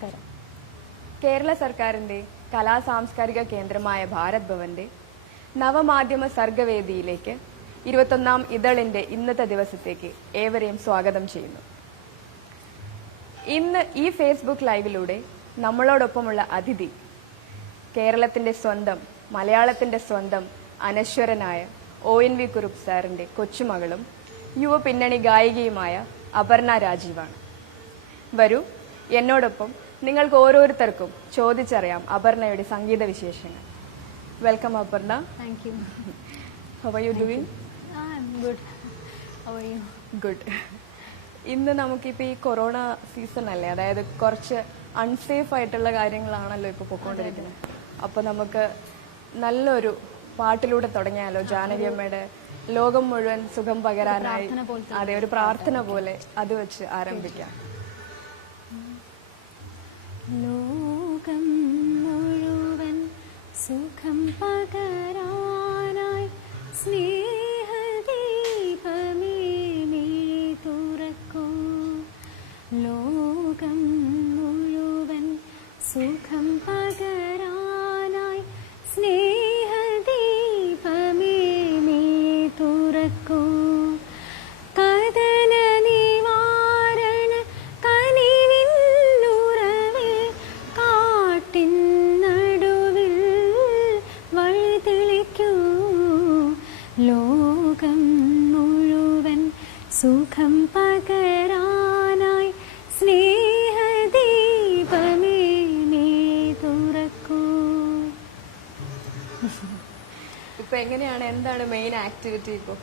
നമസ്കാരം. കേരള സർക്കാരിന്റെ കലാ സാംസ്കാരിക കേന്ദ്രമായ ഭാരത് ഭവന്റെ നവമാധ്യമ സർഗവേദിയിലേക്ക് 21ാം ഇതളിന്റെ ഇന്നത്തെ ദിവസത്തേക്ക് ഏവരെയും സ്വാഗതം ചെയ്യുന്നു. ഇന്ന് ഈ ഫേസ്ബുക്ക് ലൈവിലൂടെ നമ്മളോടൊപ്പമുള്ള അതിഥി കേരളത്തിന്റെ സ്വന്തം, മലയാളത്തിന്റെ സ്വന്തം അനശ്വരനായ ONV കുറുപ്പ് സാറിന്റെ കൊച്ചുമകളും യുവ പിന്നണി ഗായികയുമായ അപർണ രാജീവാണ്. വരൂ, എന്നോടൊപ്പം നിങ്ങൾക്ക് ഓരോരുത്തർക്കും ചോദിച്ചറിയാം അപർണയുടെ സംഗീത വിശേഷങ്ങൾ. Welcome Aparna. Thank you. How are you doing? I'm good. How are you? Good. ഇന്ന് നമുക്കിപ്പോൾ ഈ കൊറോണ സീസൺ അല്ലേ, അതായത് കുറച്ച് അൺസേഫ് ആയിട്ടുള്ള കാര്യങ്ങളാണല്ലോ ഇപ്പോൾ പൊയ്ക്കൊണ്ടിരിക്കുന്നത്. അപ്പോൾ നമുക്ക് നല്ലൊരു പാട്ടിലൂടെ തുടങ്ങിയാലോ? ജാനകി അമ്മയുടെ ലോകം മുഴുവൻ സുഖം പകരാനായി, അതെ, ഒരു പ്രാർത്ഥന പോലെ അത് വെച്ച് ആരംഭിക്കാം. ലോകം മുഴുവൻ സുഖം പകരാനായി സ്നേഹദീപമേ മിഴി തുറക്കൂ. ലോകം മുഴുവൻ സുഖം പകരാനായി സ്നേഹദീപമേ മിഴി തുറക്കൂ. ലോകം മുഴുവൻ സുഖം പകരാനായി സ്നേഹദീപമേ മിഴി തുറക്കൂ. ഇപ്പൊ എങ്ങനെയാണ്, എന്താണ് മെയിൻ ആക്ടിവിറ്റി? ഇപ്പോൾ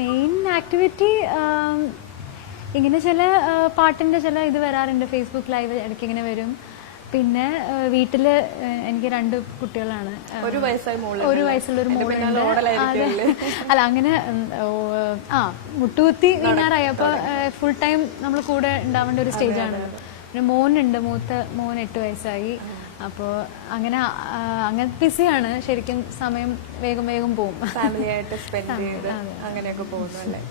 മെയിൻ ആക്ടിവിറ്റി ഇങ്ങനെ ചില പാട്ടിന്റെ ചില ഇത് വരാറുണ്ട്. ഫേസ്ബുക്ക് ലൈവ് ഇടയ്ക്ക് ഇങ്ങനെ വരും. പിന്നെ വീട്ടില് എനിക്ക് 2 കുട്ടികളാണ്. 1 വയസ്സുള്ള ഒരു മോനുണ്ട്. അല്ല, അങ്ങനെ മുട്ടുകുത്തി വീണാറായി. അപ്പൊ ഫുൾ ടൈം നമ്മൾ കൂടെ ഉണ്ടാവേണ്ട ഒരു സ്റ്റേജാണ്. പിന്നെ മോനുണ്ട്, മൂത്ത മോൻ 8 വയസ്സായി. അപ്പോൾ അങ്ങനെ ബിസിയാണ്. ശരിക്കും സമയം വേഗം വേഗം പോകും. ഫാമിലി ആയിട്ട് സ്പെൻഡ് ചെയ്ത് അങ്ങനെയൊക്കെ പോകുന്നു അല്ലേ?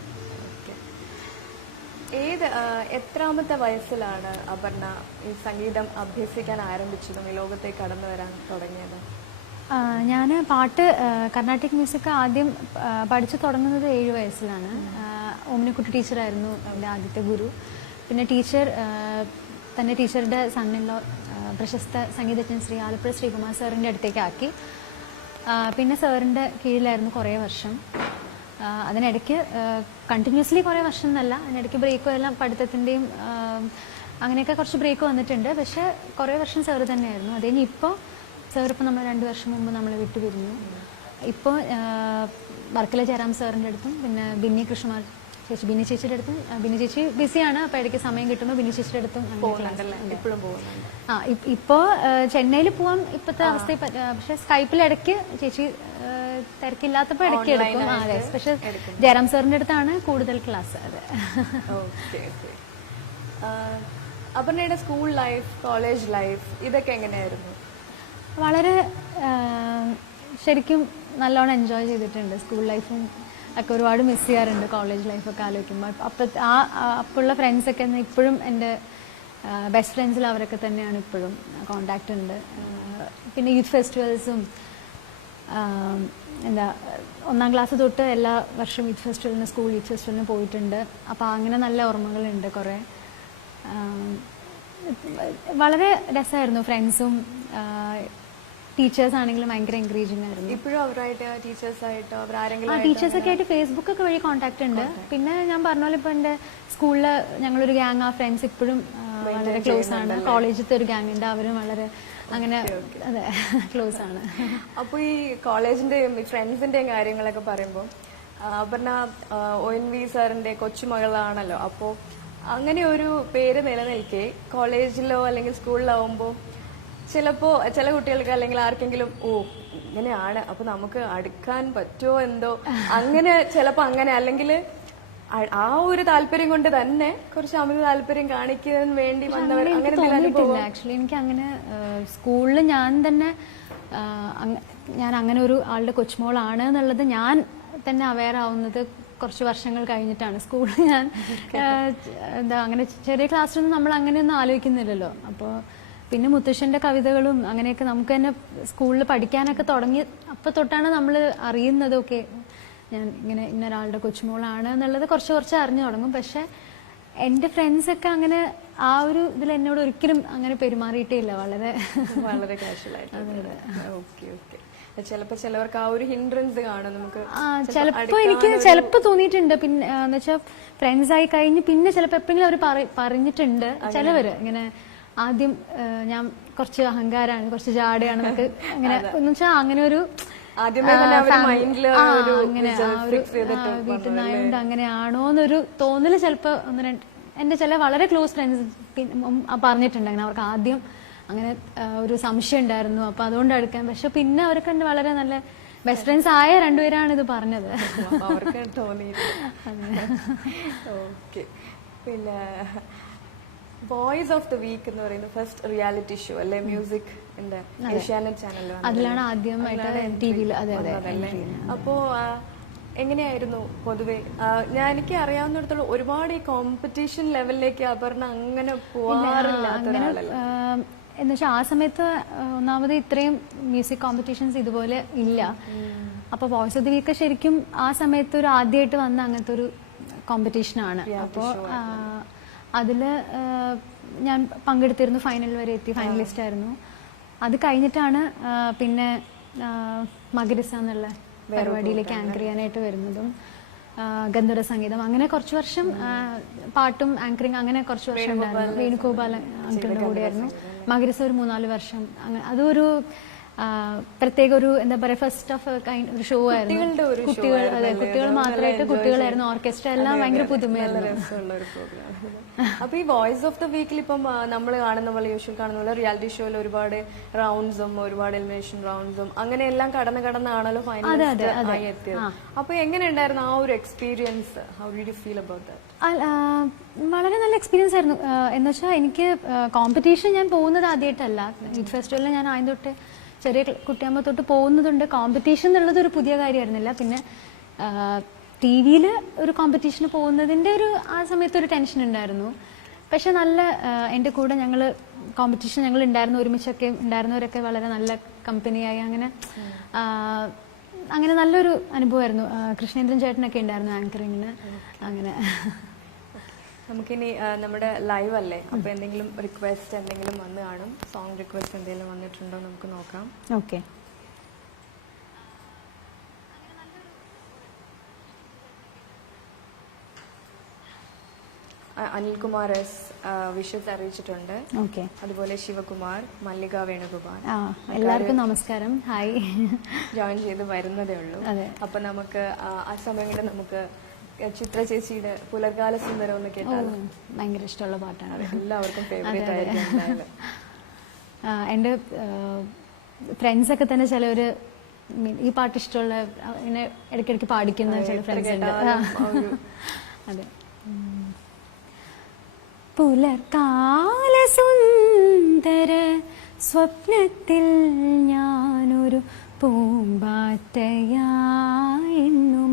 എത്രാമത്തെ വയസ്സിലാണ് അപർണ ഈ സംഗീതം അഭ്യസിക്കാൻ ആരംഭിച്ചതും ഈ ലോകത്തേക്ക് കടന്നു വരാൻ തുടങ്ങിയത്? ഞാൻ പാട്ട്, കർണാട്ടിക് മ്യൂസിക് ആദ്യം പഠിച്ചു തുടങ്ങുന്നത് 7 വയസ്സിലാണ്. ഓമനക്കുട്ടി ടീച്ചറായിരുന്നു എൻ്റെ ആദ്യത്തെ ഗുരു. പിന്നെ ടീച്ചറുടെ സണ്ണിലോ പ്രശസ്ത സംഗീതജ്ഞൻ ശ്രീ ആലപ്പുഴ ശ്രീകുമാർ സാറിൻ്റെ അടുത്തേക്ക് ആക്കി. പിന്നെ സാറിൻ്റെ കീഴിലായിരുന്നു കുറേ വർഷം. അതിനിടയ്ക്ക് കണ്ടിന്യൂസ്ലി കുറേ വർഷം എന്നല്ല, അതിനിടയ്ക്ക് ബ്രേക്കും എല്ലാം, പഠിത്തത്തിൻ്റെയും അങ്ങനെയൊക്കെ കുറച്ച് ബ്രേക്ക് വന്നിട്ടുണ്ട്. പക്ഷേ കുറേ വർഷം സാർ തന്നെയായിരുന്നു. അത് കഴിഞ്ഞ് ഇപ്പോൾ സാറിപ്പോൾ നമ്മൾ 2 വർഷം മുമ്പ് നമ്മൾ വിട്ടുപിരിഞ്ഞു. ഇപ്പോൾ വർക്കല ജയറാം സാറിൻ്റെ അടുത്തും പിന്നെ ബിന്നി ചേച്ചിയുടെ അടുത്തും. ബിന്നി ചേച്ചി ബിസിയാണ്, അപ്പോൾ ഇടയ്ക്ക് സമയം കിട്ടുമ്പോൾ ബിന്നി ചേച്ചിയുടെ അടുത്തും ഇപ്പോൾ ചെന്നൈയിൽ പോവാൻ ഇപ്പോഴത്തെ അവസ്ഥ. പക്ഷെ സ്കൈപ്പിൽ ഇടയ്ക്ക് ചേച്ചി തിരക്കില്ലാത്തപ്പോൾ ഇടയ്ക്ക് എടുക്കും. അതെ, സ്പെഷ്യൽ ജയറാം സാറിൻ്റെ അടുത്താണ് കൂടുതൽ ക്ലാസ്. അതെ. അപർണയുടെ സ്കൂൾ ലൈഫ്, കോളേജ് ലൈഫ് ഇതൊക്കെ എങ്ങനെയായിരുന്നു? വളരെ ശരിക്കും നല്ലോണം എൻജോയ് ചെയ്തിട്ടുണ്ട്. സ്കൂൾ ലൈഫും ഒക്കെ ഒരുപാട് മിസ് ചെയ്യാറുണ്ട്. കോളേജ് ലൈഫൊക്കെ ആലോചിക്കുമ്പോൾ അപ്പോഴുള്ള ഫ്രണ്ട്സൊക്കെ ഇപ്പോഴും എൻ്റെ ബെസ്റ്റ് ഫ്രണ്ട്സിൽ അവരൊക്കെ തന്നെയാണ് ഇപ്പോഴും കോണ്ടാക്റ്റ് ഉണ്ട്. പിന്നെ യൂത്ത് ഫെസ്റ്റിവൽസും എന്താ 1ാം ക്ലാസ് തൊട്ട് എല്ലാ വർഷവും യൂത്ത് ഫെസ്റ്റിവലിന്, സ്കൂൾ യൂത്ത് ഫെസ്റ്റിവലിന് പോയിട്ടുണ്ട്. അപ്പോൾ അങ്ങനെ നല്ല ഓർമ്മകളുണ്ട് കുറേ. വളരെ രസമായിരുന്നു. ഫ്രണ്ട്സും ടീച്ചേഴ്സ് ആണെങ്കിലും ഭയങ്കര എൻകറേജിംഗ് ആയിരുന്നു. ഇപ്പോഴും അവരായിട്ട് ടീച്ചേഴ്സൊക്കെ ആയിട്ട് ഫേസ്ബുക്ക് ഒക്കെ വഴി കോൺടാക്ട് ഉണ്ട്. പിന്നെ ഞാൻ പറഞ്ഞ പോലെ ഇപ്പോൾ എൻ്റെ സ്കൂളിൽ ഞങ്ങളൊരു ഗ്യാങ്, ആ ഫ്രണ്ട്സ് ഇപ്പോഴും വളരെ ക്ലോസ് ആണ്. കോളേജിലത്തെ ഒരു ഗ്യാങ് ഉണ്ട്, അവരും വളരെ അങ്ങനെ അതെ ക്ലോസ് ആണ്. അപ്പോൾ ഈ കോളേജിന്റെയും ഫ്രണ്ട്സിന്റെയും കാര്യങ്ങളൊക്കെ പറയുമ്പോൾ അപർണ ONV സാറിന്റെ കൊച്ചുമകളാണല്ലോ. അപ്പോൾ അങ്ങനെ ഒരു പേര് നിലനിൽക്കെ കോളേജിലോ അല്ലെങ്കിൽ സ്കൂളിലാവുമ്പോൾ ചിലപ്പോൾ ചില കുട്ടികൾക്ക് അല്ലെങ്കിൽ ആർക്കെങ്കിലും ഇങ്ങനെയാണ്, അപ്പൊ നമുക്ക് അടുക്കാൻ പറ്റുമോ എന്തോ, അങ്ങനെ ചിലപ്പോൾ അങ്ങനെ, അല്ലെങ്കിൽ ആ ഒരു താല്പര്യം കൊണ്ട് തന്നെ കുറച്ച് അമിത താല്പര്യം കാണിക്കാൻ വേണ്ടി വന്നവർ അങ്ങനെ ആക്ച്വലി എനിക്ക് അങ്ങനെ സ്കൂളിൽ ഞാൻ അങ്ങനെ ഒരു ആളുടെ കൊച്ചുമോളാണ് എന്നുള്ളത് ഞാൻ തന്നെ അവെയർ ആവുന്നത് കുറച്ച് വർഷങ്ങൾ കഴിഞ്ഞിട്ടാണ്. സ്കൂളിൽ ഞാൻ എന്താ അങ്ങനെ ചെറിയ ക്ലാസ്സിലൊന്നും നമ്മൾ അങ്ങനെയൊന്നും ആലോചിക്കുന്നില്ലല്ലോ. അപ്പോൾ പിന്നെ മുത്തശ്ശൻ്റെ കവിതകളും അങ്ങനെയൊക്കെ നമുക്ക് തന്നെ സ്കൂളിൽ പഠിക്കാനൊക്കെ തുടങ്ങി അപ്പോൾ തൊട്ടാണ് നമ്മൾ അറിയുന്നതൊക്കെ ഞാൻ ഇങ്ങനെ ഇന്നൊരാളുടെ കൊച്ചുമോളാണ് എന്നുള്ളത് കുറച്ച് അറിഞ്ഞു തുടങ്ങും. പക്ഷെ എൻ്റെ ഫ്രണ്ട്സൊക്കെ അങ്ങനെ ആ ഒരു ഇതിൽ എന്നോട് ഒരിക്കലും അങ്ങനെ പെരുമാറിയിട്ടേ ഇല്ല. വളരെ വളരെ കാഷ്വലായിട്ട്. Okay okay. ചിലപ്പോൾ ചിലവർക്ക് ആ ഒരു ഹിൻഡ്രൻസ് കാണും നമുക്ക്. ചിലപ്പോൾ എനിക്ക് ചിലപ്പോൾ തോന്നിയിട്ടുണ്ട്. പിന്നെ എന്ന് വെച്ചാൽ ഫ്രണ്ട്സ് ആയി കഴിഞ്ഞ് പിന്നെ ചിലപ്പോൾ എപ്പോഴെങ്കിലും അവർ പറഞ്ഞിട്ടുണ്ട് ചിലവര് ഇങ്ങനെ ആദ്യം ഞാൻ കുറച്ച് അഹങ്കാരാണ്, കുറച്ച് ജാടയാണെന്നൊക്കെ അങ്ങനെ എന്ന് വെച്ചാൽ അങ്ങനെ ഒരു വീട്ടിൽ നിന്നായതുകൊണ്ട് അങ്ങനെയാണോന്നൊരു തോന്നല് ചിലപ്പോൾ എന്റെ ചില വളരെ ക്ലോസ് ഫ്രണ്ട്സ് പറഞ്ഞിട്ടുണ്ട്. അങ്ങനെ അവർക്ക് ആദ്യം അങ്ങനെ ഒരു സംശയം ഉണ്ടായിരുന്നു, അപ്പൊ അതുകൊണ്ട് എടുക്കാൻ. പക്ഷെ പിന്നെ അവർക്ക് എന്റെ വളരെ നല്ല ബെസ്റ്റ് ഫ്രണ്ട്സ് ആയ രണ്ടുപേരാണ് ഇത് പറഞ്ഞത്. അവർക്ക് ഓക്കെ. പിന്നെ വോയിസ് ഓഫ് ദ വീക്ക് എന്ന് പറയുന്നത് ഫസ്റ്റ് റിയാലിറ്റി ഷോ അല്ലെ, മ്യൂസിക് ഏഷ്യാനെറ്റ് ചാനലിൽ അതിലാണ് ആദ്യമായിട്ട് ടിവിയിൽ. അതെ അതെ. അപ്പോ എങ്ങനെയായിരുന്നു പൊതുവെ? എനിക്ക് അറിയാവുന്നിടത്തോളം ഒരുപാട് ഈ കോമ്പറ്റീഷൻ ലെവലിലേക്ക് അപർണ അങ്ങനെ പോവാറില്ലാത്ത എന്ന് വെച്ചാൽ ആ സമയത്ത് ഒന്നാമത് ഇത്രയും മ്യൂസിക് കോമ്പറ്റീഷൻസ് ഇതുപോലെ ഇല്ല. അപ്പൊ വോയിസ് ഓഫ് ദി വീക്ക് ശരിക്കും ആ സമയത്ത് ഒരു ആദ്യമായിട്ട് വന്ന അങ്ങനത്തെ ഒരു കോമ്പറ്റീഷനാണ്. അപ്പോൾ അതില് ഞാൻ പങ്കെടുത്തിരുന്നു, ഫൈനൽ വരെ എത്തി, ഫൈനലിസ്റ്റ് ആയിരുന്നു. അത് കഴിഞ്ഞിട്ടാണ് പിന്നെ മകരിസ എന്നുള്ള പരിപാടിയിലേക്ക് ആങ്കർ ചെയ്യാനായിട്ട് വരുന്നതും ഗന്ധർവ സംഗീതം അങ്ങനെ കുറച്ച് വർഷം പാട്ടും ആങ്കറിങ് അങ്ങനെ കുറച്ച് വർഷം ഉണ്ടായിരുന്നു. വേണുഗോപാൽ അങ്കിളിന്റെ കൂടെയായിരുന്നു. മകരിസ ഒരു 3-4 വർഷം. അങ്ങനെ അതൊരു പ്രത്യേക ഒരു എന്താ പറയാ ഫസ്റ്റ് ഓഫ് ഒരു ഷോ ആയിരുന്നു. കുട്ടികൾ മാത്രമായിട്ട് കുട്ടികളായിരുന്നു, ഓർക്കസ്ട്ര എല്ലാം ഭയങ്കര പുതുമയായിരുന്നു. അപ്പൊ ഈ വോയിസ് ഓഫ് ദ വീക്കിൽ ഇപ്പം നമ്മൾ കാണുന്ന പോലെ യൂഷ്വൽ കാണുന്ന പോലെ റിയാലിറ്റി ഷോയിൽ ഒരുപാട് റൗണ്ട്സും ഒരുപാട് എലിമിനേഷൻ റൗണ്ട്സും അങ്ങനെയെല്ലാം കടന്നാണല്ലോ ഫൈനലിസ്റ്റ് ആയി എത്തിയത്. അപ്പൊ എങ്ങനെ ഉണ്ടായിരുന്നു ആ ഒരു experience? How did you feel about that? വളരെ നല്ല എക്സ്പീരിയൻസ് ആയിരുന്നു. എന്ന് വെച്ചാൽ എനിക്ക് കോമ്പറ്റീഷൻ ഞാൻ പോകുന്നത് ആദ്യമായിട്ടല്ല. യൂത്ത് ഫെസ്റ്റിവലിൽ ഞാൻ ആദ്യം തൊട്ട് ചെറിയ കുട്ടിയാകുമ്പോൾ തൊട്ട് പോകുന്നതുണ്ട്. കോമ്പറ്റീഷൻ എന്നുള്ളത് ഒരു പുതിയ കാര്യമായിരുന്നില്ല. പിന്നെ ടി.വിയിൽ ഒരു കോമ്പറ്റീഷന് പോകുന്നതിൻ്റെ ഒരു ആ സമയത്ത് ഒരു ടെൻഷൻ ഉണ്ടായിരുന്നു. പക്ഷെ നല്ല എൻ്റെ കൂടെ കോമ്പറ്റീഷൻ ഞങ്ങൾ ഉണ്ടായിരുന്നു, ഒരുമിച്ചൊക്കെ ഉണ്ടായിരുന്നവരൊക്കെ വളരെ നല്ല കമ്പനിയായി. അങ്ങനെ നല്ലൊരു അനുഭവമായിരുന്നു. കൃഷ്ണേന്ദ്രൻ ചേട്ടനൊക്കെ ഉണ്ടായിരുന്നു ആങ്കറിങ്ങിന്. അങ്ങനെ നമുക്കിനി നമ്മുടെ ലൈവ് അല്ലേ, അപ്പൊ എന്തെങ്കിലും റിക്വസ്റ്റ് എന്തെങ്കിലും വന്ന് കാണും, സോങ് റിക്വസ്റ്റ് എന്തെങ്കിലും വന്നിട്ടുണ്ടോ നമുക്ക് നോക്കാം. ഓക്കെ. അനിൽകുമാർ എസ് വിഷസ് അറിയിച്ചിട്ടുണ്ട്. അതുപോലെ ശിവകുമാർ, മല്ലിക വേണുഗോപാൽ, എല്ലാവർക്കും നമസ്കാരം, ഹായ്. ജോയിൻ ചെയ്ത് വരുന്നതേ ഉള്ളൂ. അപ്പൊ നമുക്ക് ആ സമയങ്ങളിൽ നമുക്ക് ചിത്ര ചേച്ചിയുടെ പുലർകാല സുന്ദരം എന്ന് കേട്ടാൽ ഭയങ്കര ഇഷ്ടമുള്ള പാട്ടാണ്. എല്ലാവർക്കും ഫേവറേറ്റ് ആയിരിക്കും. എൻ്റെ ഫ്രണ്ട്സൊക്കെ തന്നെ ചിലവര് ഈ പാട്ട് ഇഷ്ടമുള്ള ഇങ്ങനെ ഇടയ്ക്കിടയ്ക്ക് പാടിക്കുന്ന ചില ഫ്രണ്ട്സ് ഉണ്ട്. അതെ. പുലർകാല സുന്ദര സ്വപ്നത്തിൽ ഞാനൊരു പൂമ്പാറ്റയായിന്നു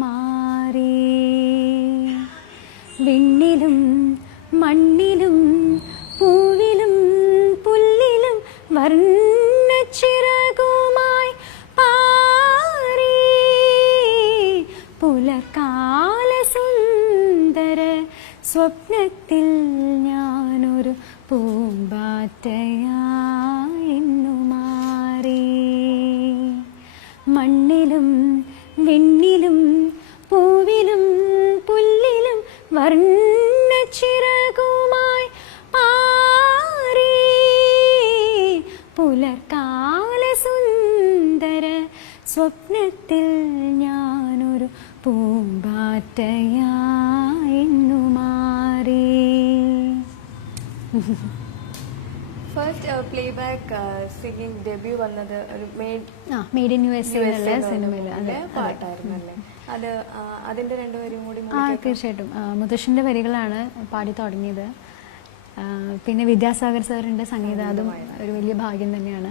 മാറി. വിണ്ണിലും മണ്ണിലും പൂവിലും പുല്ലിലും വർണ്ണച്ചിറകുമായി പാറി. പുലർകാല സുന്ദര സ്വപ്നത്തിൽ ഞാനൊരു പൂമ്പാറ്റയായിന്നു മാറി. മണ്ണിലും വിണ്ണിലും പൂവിലും പുല്ലിലും വർണ്ണച്ചിറകുമായി പാറി. പുലർകാല സുന്ദര സ്വപ്നത്തിൽ ഞാനൊരു പൂമ്പാറ്റയായിന്നു മാറി. ഫസ്റ്റ് പ്ലേബാക്ക് സിംഗിങ് ഡെബ്യൂ വന്നത് ഒരു മെയ്ഡ് ഇൻ USA എന്നുള്ള സിനിമയിലെ പാട്ടായിരുന്നല്ലേ? അതിന്റെ രണ്ടുപേരും കൂടി തീർച്ചയായിട്ടും മുത്തശ്ശന്റെ വരികളാണ് പാടി തുടങ്ങിയത്. പിന്നെ വിദ്യാസാഗർ സാറിന്റെ സംഗീതം, അതും ഒരു വലിയ ഭാഗ്യം തന്നെയാണ്.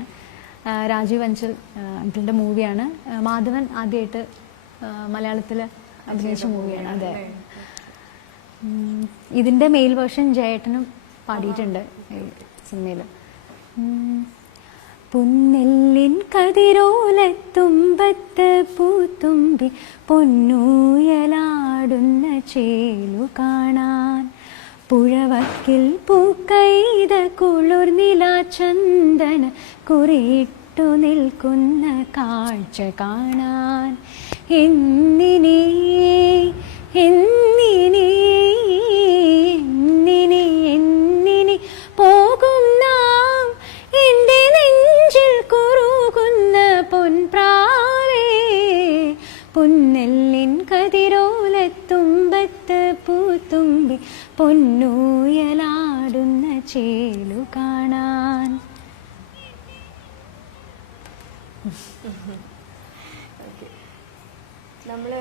രാജീവ് അഞ്ചൽ അങ്കിളിന്റെ മൂവിയാണ്. മാധവൻ ആദ്യമായിട്ട് മലയാളത്തിൽ അഭിനയിച്ച മൂവിയാണ്. അതെ. ഇതിന്റെ മെയിൽ വേർഷൻ ജയേട്ടനും പാടിയിട്ടുണ്ട് ഈ സിനിമയിൽ. പുന്നെല്ലിൻ കതിരോലത്തുമ്പത്ത് പൂത്തുമ്പി പൊന്നൂയലാടുന്ന ചേലു കാണാൻ, പുഴവക്കിൽ പൂക്കൈത കുളിർനില ചന്ദന കുറിയിട്ടു നിൽക്കുന്ന കാഴ്ച കാണാൻ, എന്നിനേ എന്നിനേ എന്നിനേ എന്നിനി പോകും നാം എൻ്റെ നെഞ്ചിൽ കുറുകുന്ന പൊൻപ്രാവേ, പുന്നെല്ലിൻ കതിരോലത്തുമ്പത്ത് പൂത്തുമ്പി പൊന്നൂയലാടുന്ന ചേലു കാണാൻ. നമ്മൾ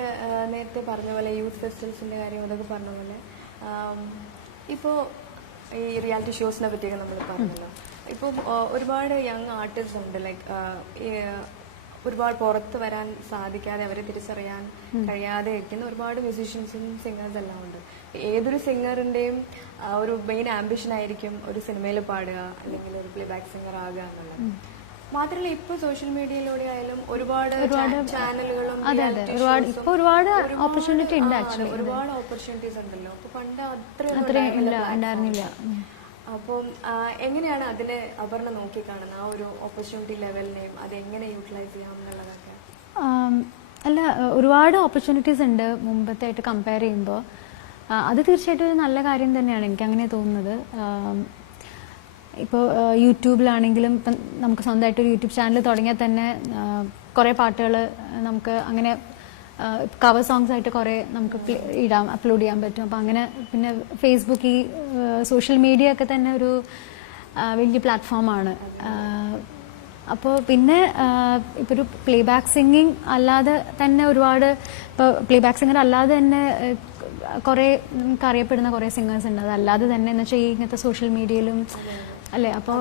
നേരത്തെ പറഞ്ഞ പോലെ യൂത്ത് ഫെസ്റ്റിവൽസിന്റെ കാര്യം അതൊക്കെ പറഞ്ഞ പോലെ ഇപ്പോൾ ഈ റിയാലിറ്റി ഷോസിനെ പറ്റിയൊക്കെ നമ്മൾ പറഞ്ഞല്ലോ. ഇപ്പം ഒരുപാട് യങ് ആർട്ടിസ്റ്റ് ഉണ്ട്, ലൈക്ക് ഒരുപാട് പുറത്ത് വരാൻ സാധിക്കാതെ അവരെ തിരിച്ചറിയാൻ കഴിയാതെ ഇരിക്കുന്ന ഒരുപാട് മ്യൂസീഷ്യൻസും സിംഗേഴ്സ് എല്ലാം ഉണ്ട്. ഏതൊരു സിംഗറിന്റെയും ഒരു മെയിൻ ആംബിഷൻ ആയിരിക്കും ഒരു സിനിമയിൽ പാടുക അല്ലെങ്കിൽ ഒരു പ്ലേ ബാക്ക് സിംഗർ ആകുക എന്നുള്ളത്. മാത്രമല്ല ഇപ്പൊ സോഷ്യൽ മീഡിയയിലൂടെ ആയാലും ഒരുപാട് ചാനലുകളും ഒരുപാട് ഓപ്പർച്യൂണിറ്റി ഉണ്ട്. ആക്ച്വലി ഒരുപാട് ഓപ്പർച്യൂണിറ്റീസ് ഉണ്ടല്ലോ. അപ്പൊ പണ്ട് അത്രയും ഉണ്ടായിരുന്നില്ല. അപ്പം എങ്ങനെയാണ് അതിനെ അപർണ നോക്കി കാണുന്നത്, ആ ഒരു ഓപ്പർച്യൂണിറ്റി ലെവലിനെയും അത് എങ്ങനെ യൂട്ടിലൈസ് ചെയ്യാം എന്നുള്ളതൊക്കെ? അല്ല, ഒരുപാട് ഓപ്പർച്യൂണിറ്റീസ് ഉണ്ട് മുമ്പത്തായിട്ട് കമ്പയർ ചെയ്യുമ്പോൾ. അത് തീർച്ചയായിട്ടും ഒരു നല്ല കാര്യം തന്നെയാണ്, എനിക്ക് അങ്ങനെ തോന്നുന്നത്. ഇപ്പോൾ യൂട്യൂബിലാണെങ്കിലും ഇപ്പം നമുക്ക് സ്വന്തമായിട്ടൊരു യൂട്യൂബ് ചാനൽ തുടങ്ങിയാൽ തന്നെ കുറേ പാട്ടുകൾ നമുക്ക് അങ്ങനെ കവർ സോങ്സ് ആയിട്ട് കുറേ നമുക്ക് അപ്ലോഡ് ചെയ്യാൻ പറ്റും. അപ്പം അങ്ങനെ പിന്നെ ഫേസ്ബുക്ക്, ഈ സോഷ്യൽ മീഡിയ ഒക്കെ തന്നെ ഒരു വലിയ പ്ലാറ്റ്ഫോമാണ്. അപ്പോൾ പിന്നെ ഇപ്പോൾ ഒരു പ്ലേ ബാക്ക് സിംഗിങ് അല്ലാതെ തന്നെ ഒരുപാട്, ഇപ്പോൾ പ്ലേ ബാക്ക് സിംഗർ അല്ലാതെ തന്നെ കുറേ നമുക്ക് അറിയപ്പെടുന്ന കുറേ സിംഗേഴ്സ് ഉണ്ട്. അതല്ലാതെ തന്നെ എന്ന് വെച്ചാൽ ഈ ഇങ്ങനത്തെ സോഷ്യൽ മീഡിയയിലും അല്ലേ. അപ്പോൾ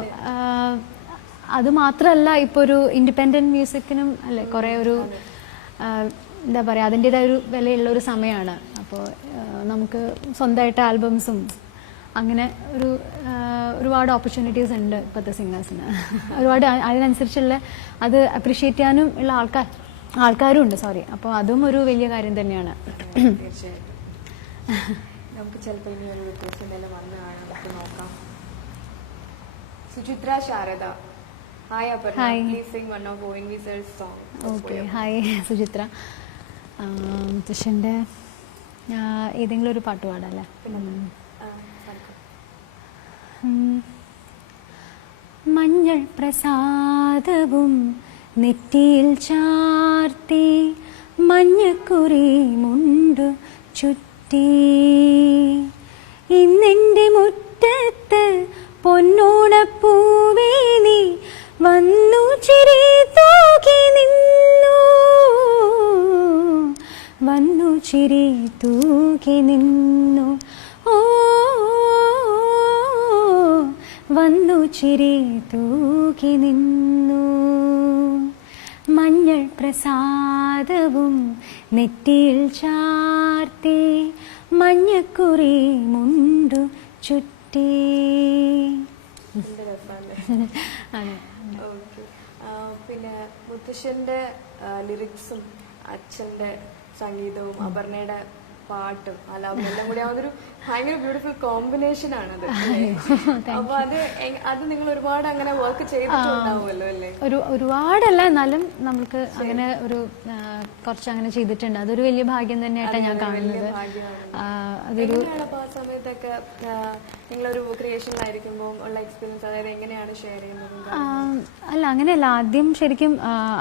അത് മാത്രമല്ല, ഇപ്പോൾ ഒരു ഇൻഡിപെൻഡൻറ്റ് മ്യൂസിക്കിനും അല്ലേ കുറേ ഒരു എന്താ പറയുക, അതിൻ്റെതായ ഒരു വിലയുള്ള ഒരു സമയമാണ്. അപ്പോൾ നമുക്ക് സ്വന്തമായിട്ട് ആൽബംസും അങ്ങനെ ഒരുപാട് ഓപ്പർച്യൂണിറ്റീസ് ഉണ്ട് ഇപ്പോഴത്തെ സിംഗേഴ്സിന്. ഒരുപാട് അതിനനുസരിച്ചുള്ള അത് അപ്രീഷിയേറ്റ് ചെയ്യാനും ഉള്ള ആൾക്കാരും ഉണ്ട്. അപ്പോൾ അതും ഒരു വലിയ കാര്യം തന്നെയാണ്. തീർച്ചയായിട്ടും നമുക്ക് ചിലപ്പോൾ ഇനി ഒരു റിക്വസ്റ്റ് എന്തെങ്കിലും വന്നു കാണാം, നമുക്ക് നോക്കാം. Suchitra Sharada, hi Aparna, please sing one of ONV sir's song. Okay, hi Suchitra. മുത്തശ്ശൻ്റെ ഏതെങ്കിലും ഒരു പാട്ട് പാടാല്ലേ? മഞ്ഞൾ പ്രസാദവും നെറ്റിയിൽ ചാർത്തി മഞ്ഞക്കുറി മുണ്ടു ചുറ്റി, ഇന്നെൻ്റെ മുറ്റത്ത് പൊന്നോണപ്പൂവേ നീ വന്നു ചിരി തൂക്കി നിന്നു, വന്നു ചിരി തൂക്കി നിന്നു, ഓ വന്നു ചിരി തൂക്കി നിന്നു. മഞ്ഞൾ പ്രസാദവും നെറ്റിയിൽ ചാർത്തി മഞ്ഞക്കുറി മുണ്ടു ചുറ്റി. പിന്നെ മുത്തശ്ശന്റെ ലിറിക്സും അച്ഛന്റെ സംഗീതവും അപർണയുടെ പാട്ടും ആലാപനം എല്ലാം കൂടി അതൊരു ഭയങ്കര ബ്യൂട്ടിഫുൾ കോമ്പിനേഷൻ ആണത്. അപ്പൊ അത് നിങ്ങൾ ഒരുപാട് അങ്ങനെ വർക്ക് ചെയ്തിട്ടുണ്ടാവുമല്ലോ അല്ലേ? ഒരുപാടല്ല, എന്നാലും നമുക്ക് അങ്ങനെ ഒരു കുറച്ച് അങ്ങനെ ചെയ്തിട്ടുണ്ട്. അതൊരു വലിയ ഭാഗ്യം തന്നെയായിട്ടാണ് ഞാൻ കാണുന്നത്. അതൊരു ആ സമയത്തൊക്കെ നിങ്ങളൊരു ക്രിയേഷനിലായിരിക്കുമ്പോൾ ഉള്ള എക്സ്പീരിയൻസ്, അതായത് എങ്ങനെയാണ് ഷെയർ ചെയ്യുന്നത്? അല്ല, അങ്ങനെയല്ല. ആദ്യം ശരിക്കും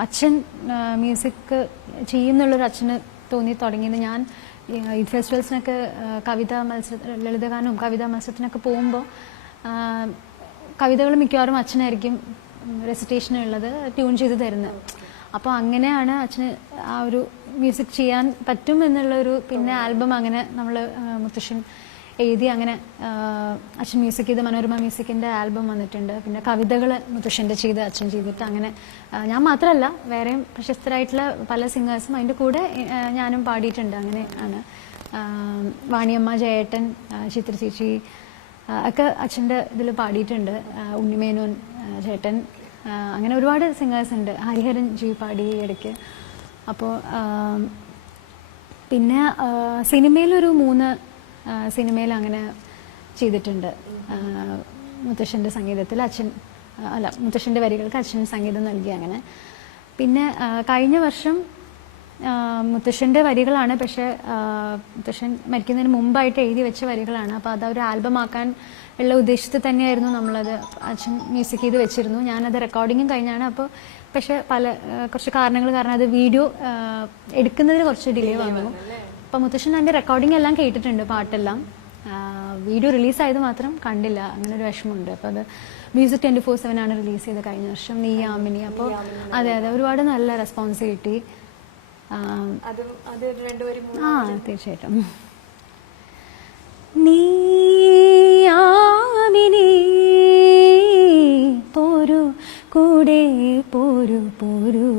അച്ഛൻ മ്യൂസിക് ചെയ്യുന്നുള്ളൊരു അച്ഛന് തോന്നി തുടങ്ങിയത്. ഞാൻ ഈ ഫെസ്റ്റിവൽസിനൊക്കെ ലളിതഗാനവും കവിതാ മത്സരത്തിനൊക്കെ പോകുമ്പോൾ കവിതകൾ മിക്കവാറും അച്ഛനായിരിക്കും റെസിറ്റേഷനുള്ളത് ട്യൂൺ ചെയ്ത് തരുന്നത്. അപ്പോൾ അങ്ങനെയാണ് അച്ഛന് ആ ഒരു മ്യൂസിക് ചെയ്യാൻ പറ്റും എന്നുള്ളൊരു, പിന്നെ ആൽബം അങ്ങനെ നമ്മൾ മുത്തശ്ശൻ എഴുതി അങ്ങനെ അച്ഛൻ മ്യൂസിക് ചെയ്ത് മനോരമ മ്യൂസിക്കിൻ്റെ ആൽബം വന്നിട്ടുണ്ട്. പിന്നെ കവിതകൾ മുത്തശ്ശൻ്റെ ചെയ്ത് അച്ഛൻ ചെയ്തിട്ട് അങ്ങനെ ഞാൻ മാത്രമല്ല വേറെയും പ്രശസ്തരായിട്ടുള്ള പല സിംഗേഴ്സും അതിൻ്റെ കൂടെ ഞാനും പാടിയിട്ടുണ്ട്. അങ്ങനെ ആണ്. വാണിയമ്മ, ജയേട്ടൻ, ചിത്ര ചേച്ചി ഒക്കെ അച്ഛൻ്റെ ഇതിൽ പാടിയിട്ടുണ്ട്. ഉണ്ണിമേനോൻ ചേട്ടൻ, അങ്ങനെ ഒരുപാട് സിംഗേഴ്സ് ഉണ്ട്. ഹരിഹരൻ ജി പാടി ഇടയ്ക്ക്. അപ്പോൾ പിന്നെ സിനിമയിലൊരു 3 സിനിമയിൽ അങ്ങനെ ചെയ്തിട്ടുണ്ട്. മുത്തശ്ശൻ്റെ സംഗീതത്തിൽ മുത്തശ്ശൻ്റെ വരികൾക്ക് അച്ഛൻ സംഗീതം നൽകി അങ്ങനെ. പിന്നെ കഴിഞ്ഞ വർഷം മുത്തശ്ശൻ്റെ വരികളാണ്, പക്ഷേ മുത്തശ്ശൻ മരിക്കുന്നതിന് മുമ്പായിട്ട് എഴുതി വെച്ച വരികളാണ്. അപ്പോൾ അത് ഒരു ആൽബം ആക്കാൻ ഉള്ള ഉദ്ദേശത്തിൽ തന്നെയായിരുന്നു നമ്മളത്. അച്ഛൻ മ്യൂസിക് ചെയ്ത് വെച്ചിരുന്നു. ഞാനത് റെക്കോർഡിങ്ങും കഴിഞ്ഞാണ്. അപ്പോൾ പക്ഷേ കുറച്ച് കാരണങ്ങൾ കാരണം അത് വീഡിയോ എടുക്കുന്നതിന് കുറച്ച് ഡിലേ വന്നു. അപ്പോൾ മുത്തശ്ശൻ അതിൻ്റെ റെക്കോർഡിംഗ് എല്ലാം കേട്ടിട്ടുണ്ട്, പാട്ടെല്ലാം. വീഡിയോ റിലീസായത് മാത്രം കണ്ടില്ല. അങ്ങനെ ഒരു വിഷമമുണ്ട്. അപ്പോൾ അത് മ്യൂസിക് 24/7 ആണ് റിലീസ് ചെയ്തത് കഴിഞ്ഞ വർഷം, നീ ആമിനി. അപ്പോൾ അതെ ഒരുപാട് നല്ല റെസ്പോൺസ് കിട്ടി. തീർച്ചയായിട്ടും. നീ ആമിനി പോരു കൂടെ പോരു പോരു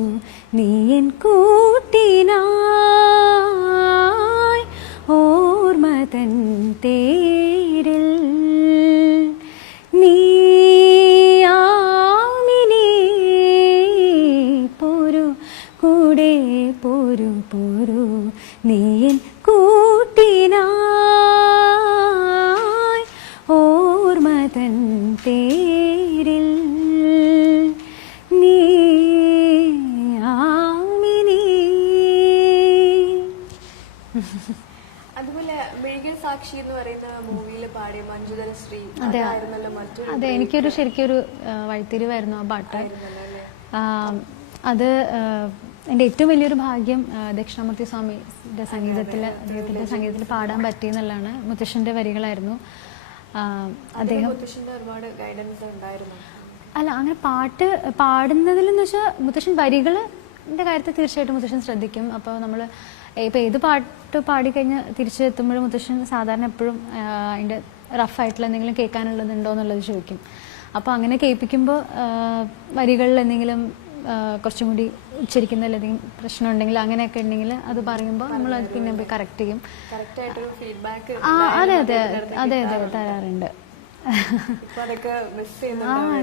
നീ എൻ കൂട്ടിനായി ഓർമ്മ തൻ തേരിൽ. നീ ആമിനി പോരു കൂടെ പോരു പോരു നീ എൻ കൂട്ടിനായി ഓർമ്മ തൻ തേരിൽ. നീ ആമിനി. അതുപോലെ മെഴുകിൽ സാക്ഷി എന്ന് പറയുന്ന മൂവിയിൽ പാടിയ മഞ്ജുതല ശ്രീ അതായിരുന്നല്ലോ മറ്റൊരു. അതെ, എനിക്കൊരു ശരിക്കൊരു വഴിത്തിരിവായിരുന്നു ആ പാട്ട്. അത് എൻ്റെ ഏറ്റവും വലിയൊരു ഭാഗ്യം ദക്ഷിണാമൂർത്തി സ്വാമിയുടെ അദ്ദേഹത്തിൻ്റെ സംഗീതത്തിൽ പാടാൻ പറ്റിയെന്നുള്ളതാണ്. മുത്തശ്ശൻ്റെ വരികളായിരുന്നു. അദ്ദേഹം ഒരുപാട് ഗൈഡൻസ് ഉണ്ടായിരുന്നു. അല്ല, അങ്ങനെ പാട്ട് പാടുന്നതിലെന്ന് വെച്ചാൽ മുത്തശ്ശൻ വരികളുടെ കാര്യത്തിൽ തീർച്ചയായിട്ടും മുത്തശ്ശൻ ശ്രദ്ധിക്കും. അപ്പോൾ നമ്മൾ ഇപ്പോൾ ഏത് പാട്ട് പാടിക്കഴിഞ്ഞ് തിരിച്ചെത്തുമ്പോഴും മുത്തശ്ശൻ സാധാരണ എപ്പോഴും അതിൻ്റെ റഫായിട്ടുള്ള എന്തെങ്കിലും കേൾക്കാനുള്ളതുണ്ടോ എന്നുള്ളത് ചോദിക്കും. അപ്പോൾ അങ്ങനെ കേൾപ്പിക്കുമ്പോൾ വരികളിൽ എന്തെങ്കിലും കുറച്ചും കൂടി ഉച്ചരിക്കുന്നതിൽ എന്തെങ്കിലും പ്രശ്നമുണ്ടെങ്കിൽ അങ്ങനെയൊക്കെ ഉണ്ടെങ്കിൽ അത് പറയുമ്പോൾ നമ്മൾ അത് പിന്നെ പോയി കറക്റ്റ് ചെയ്യും. അതെ അതെ അതെ അതെ തരാറുണ്ട്.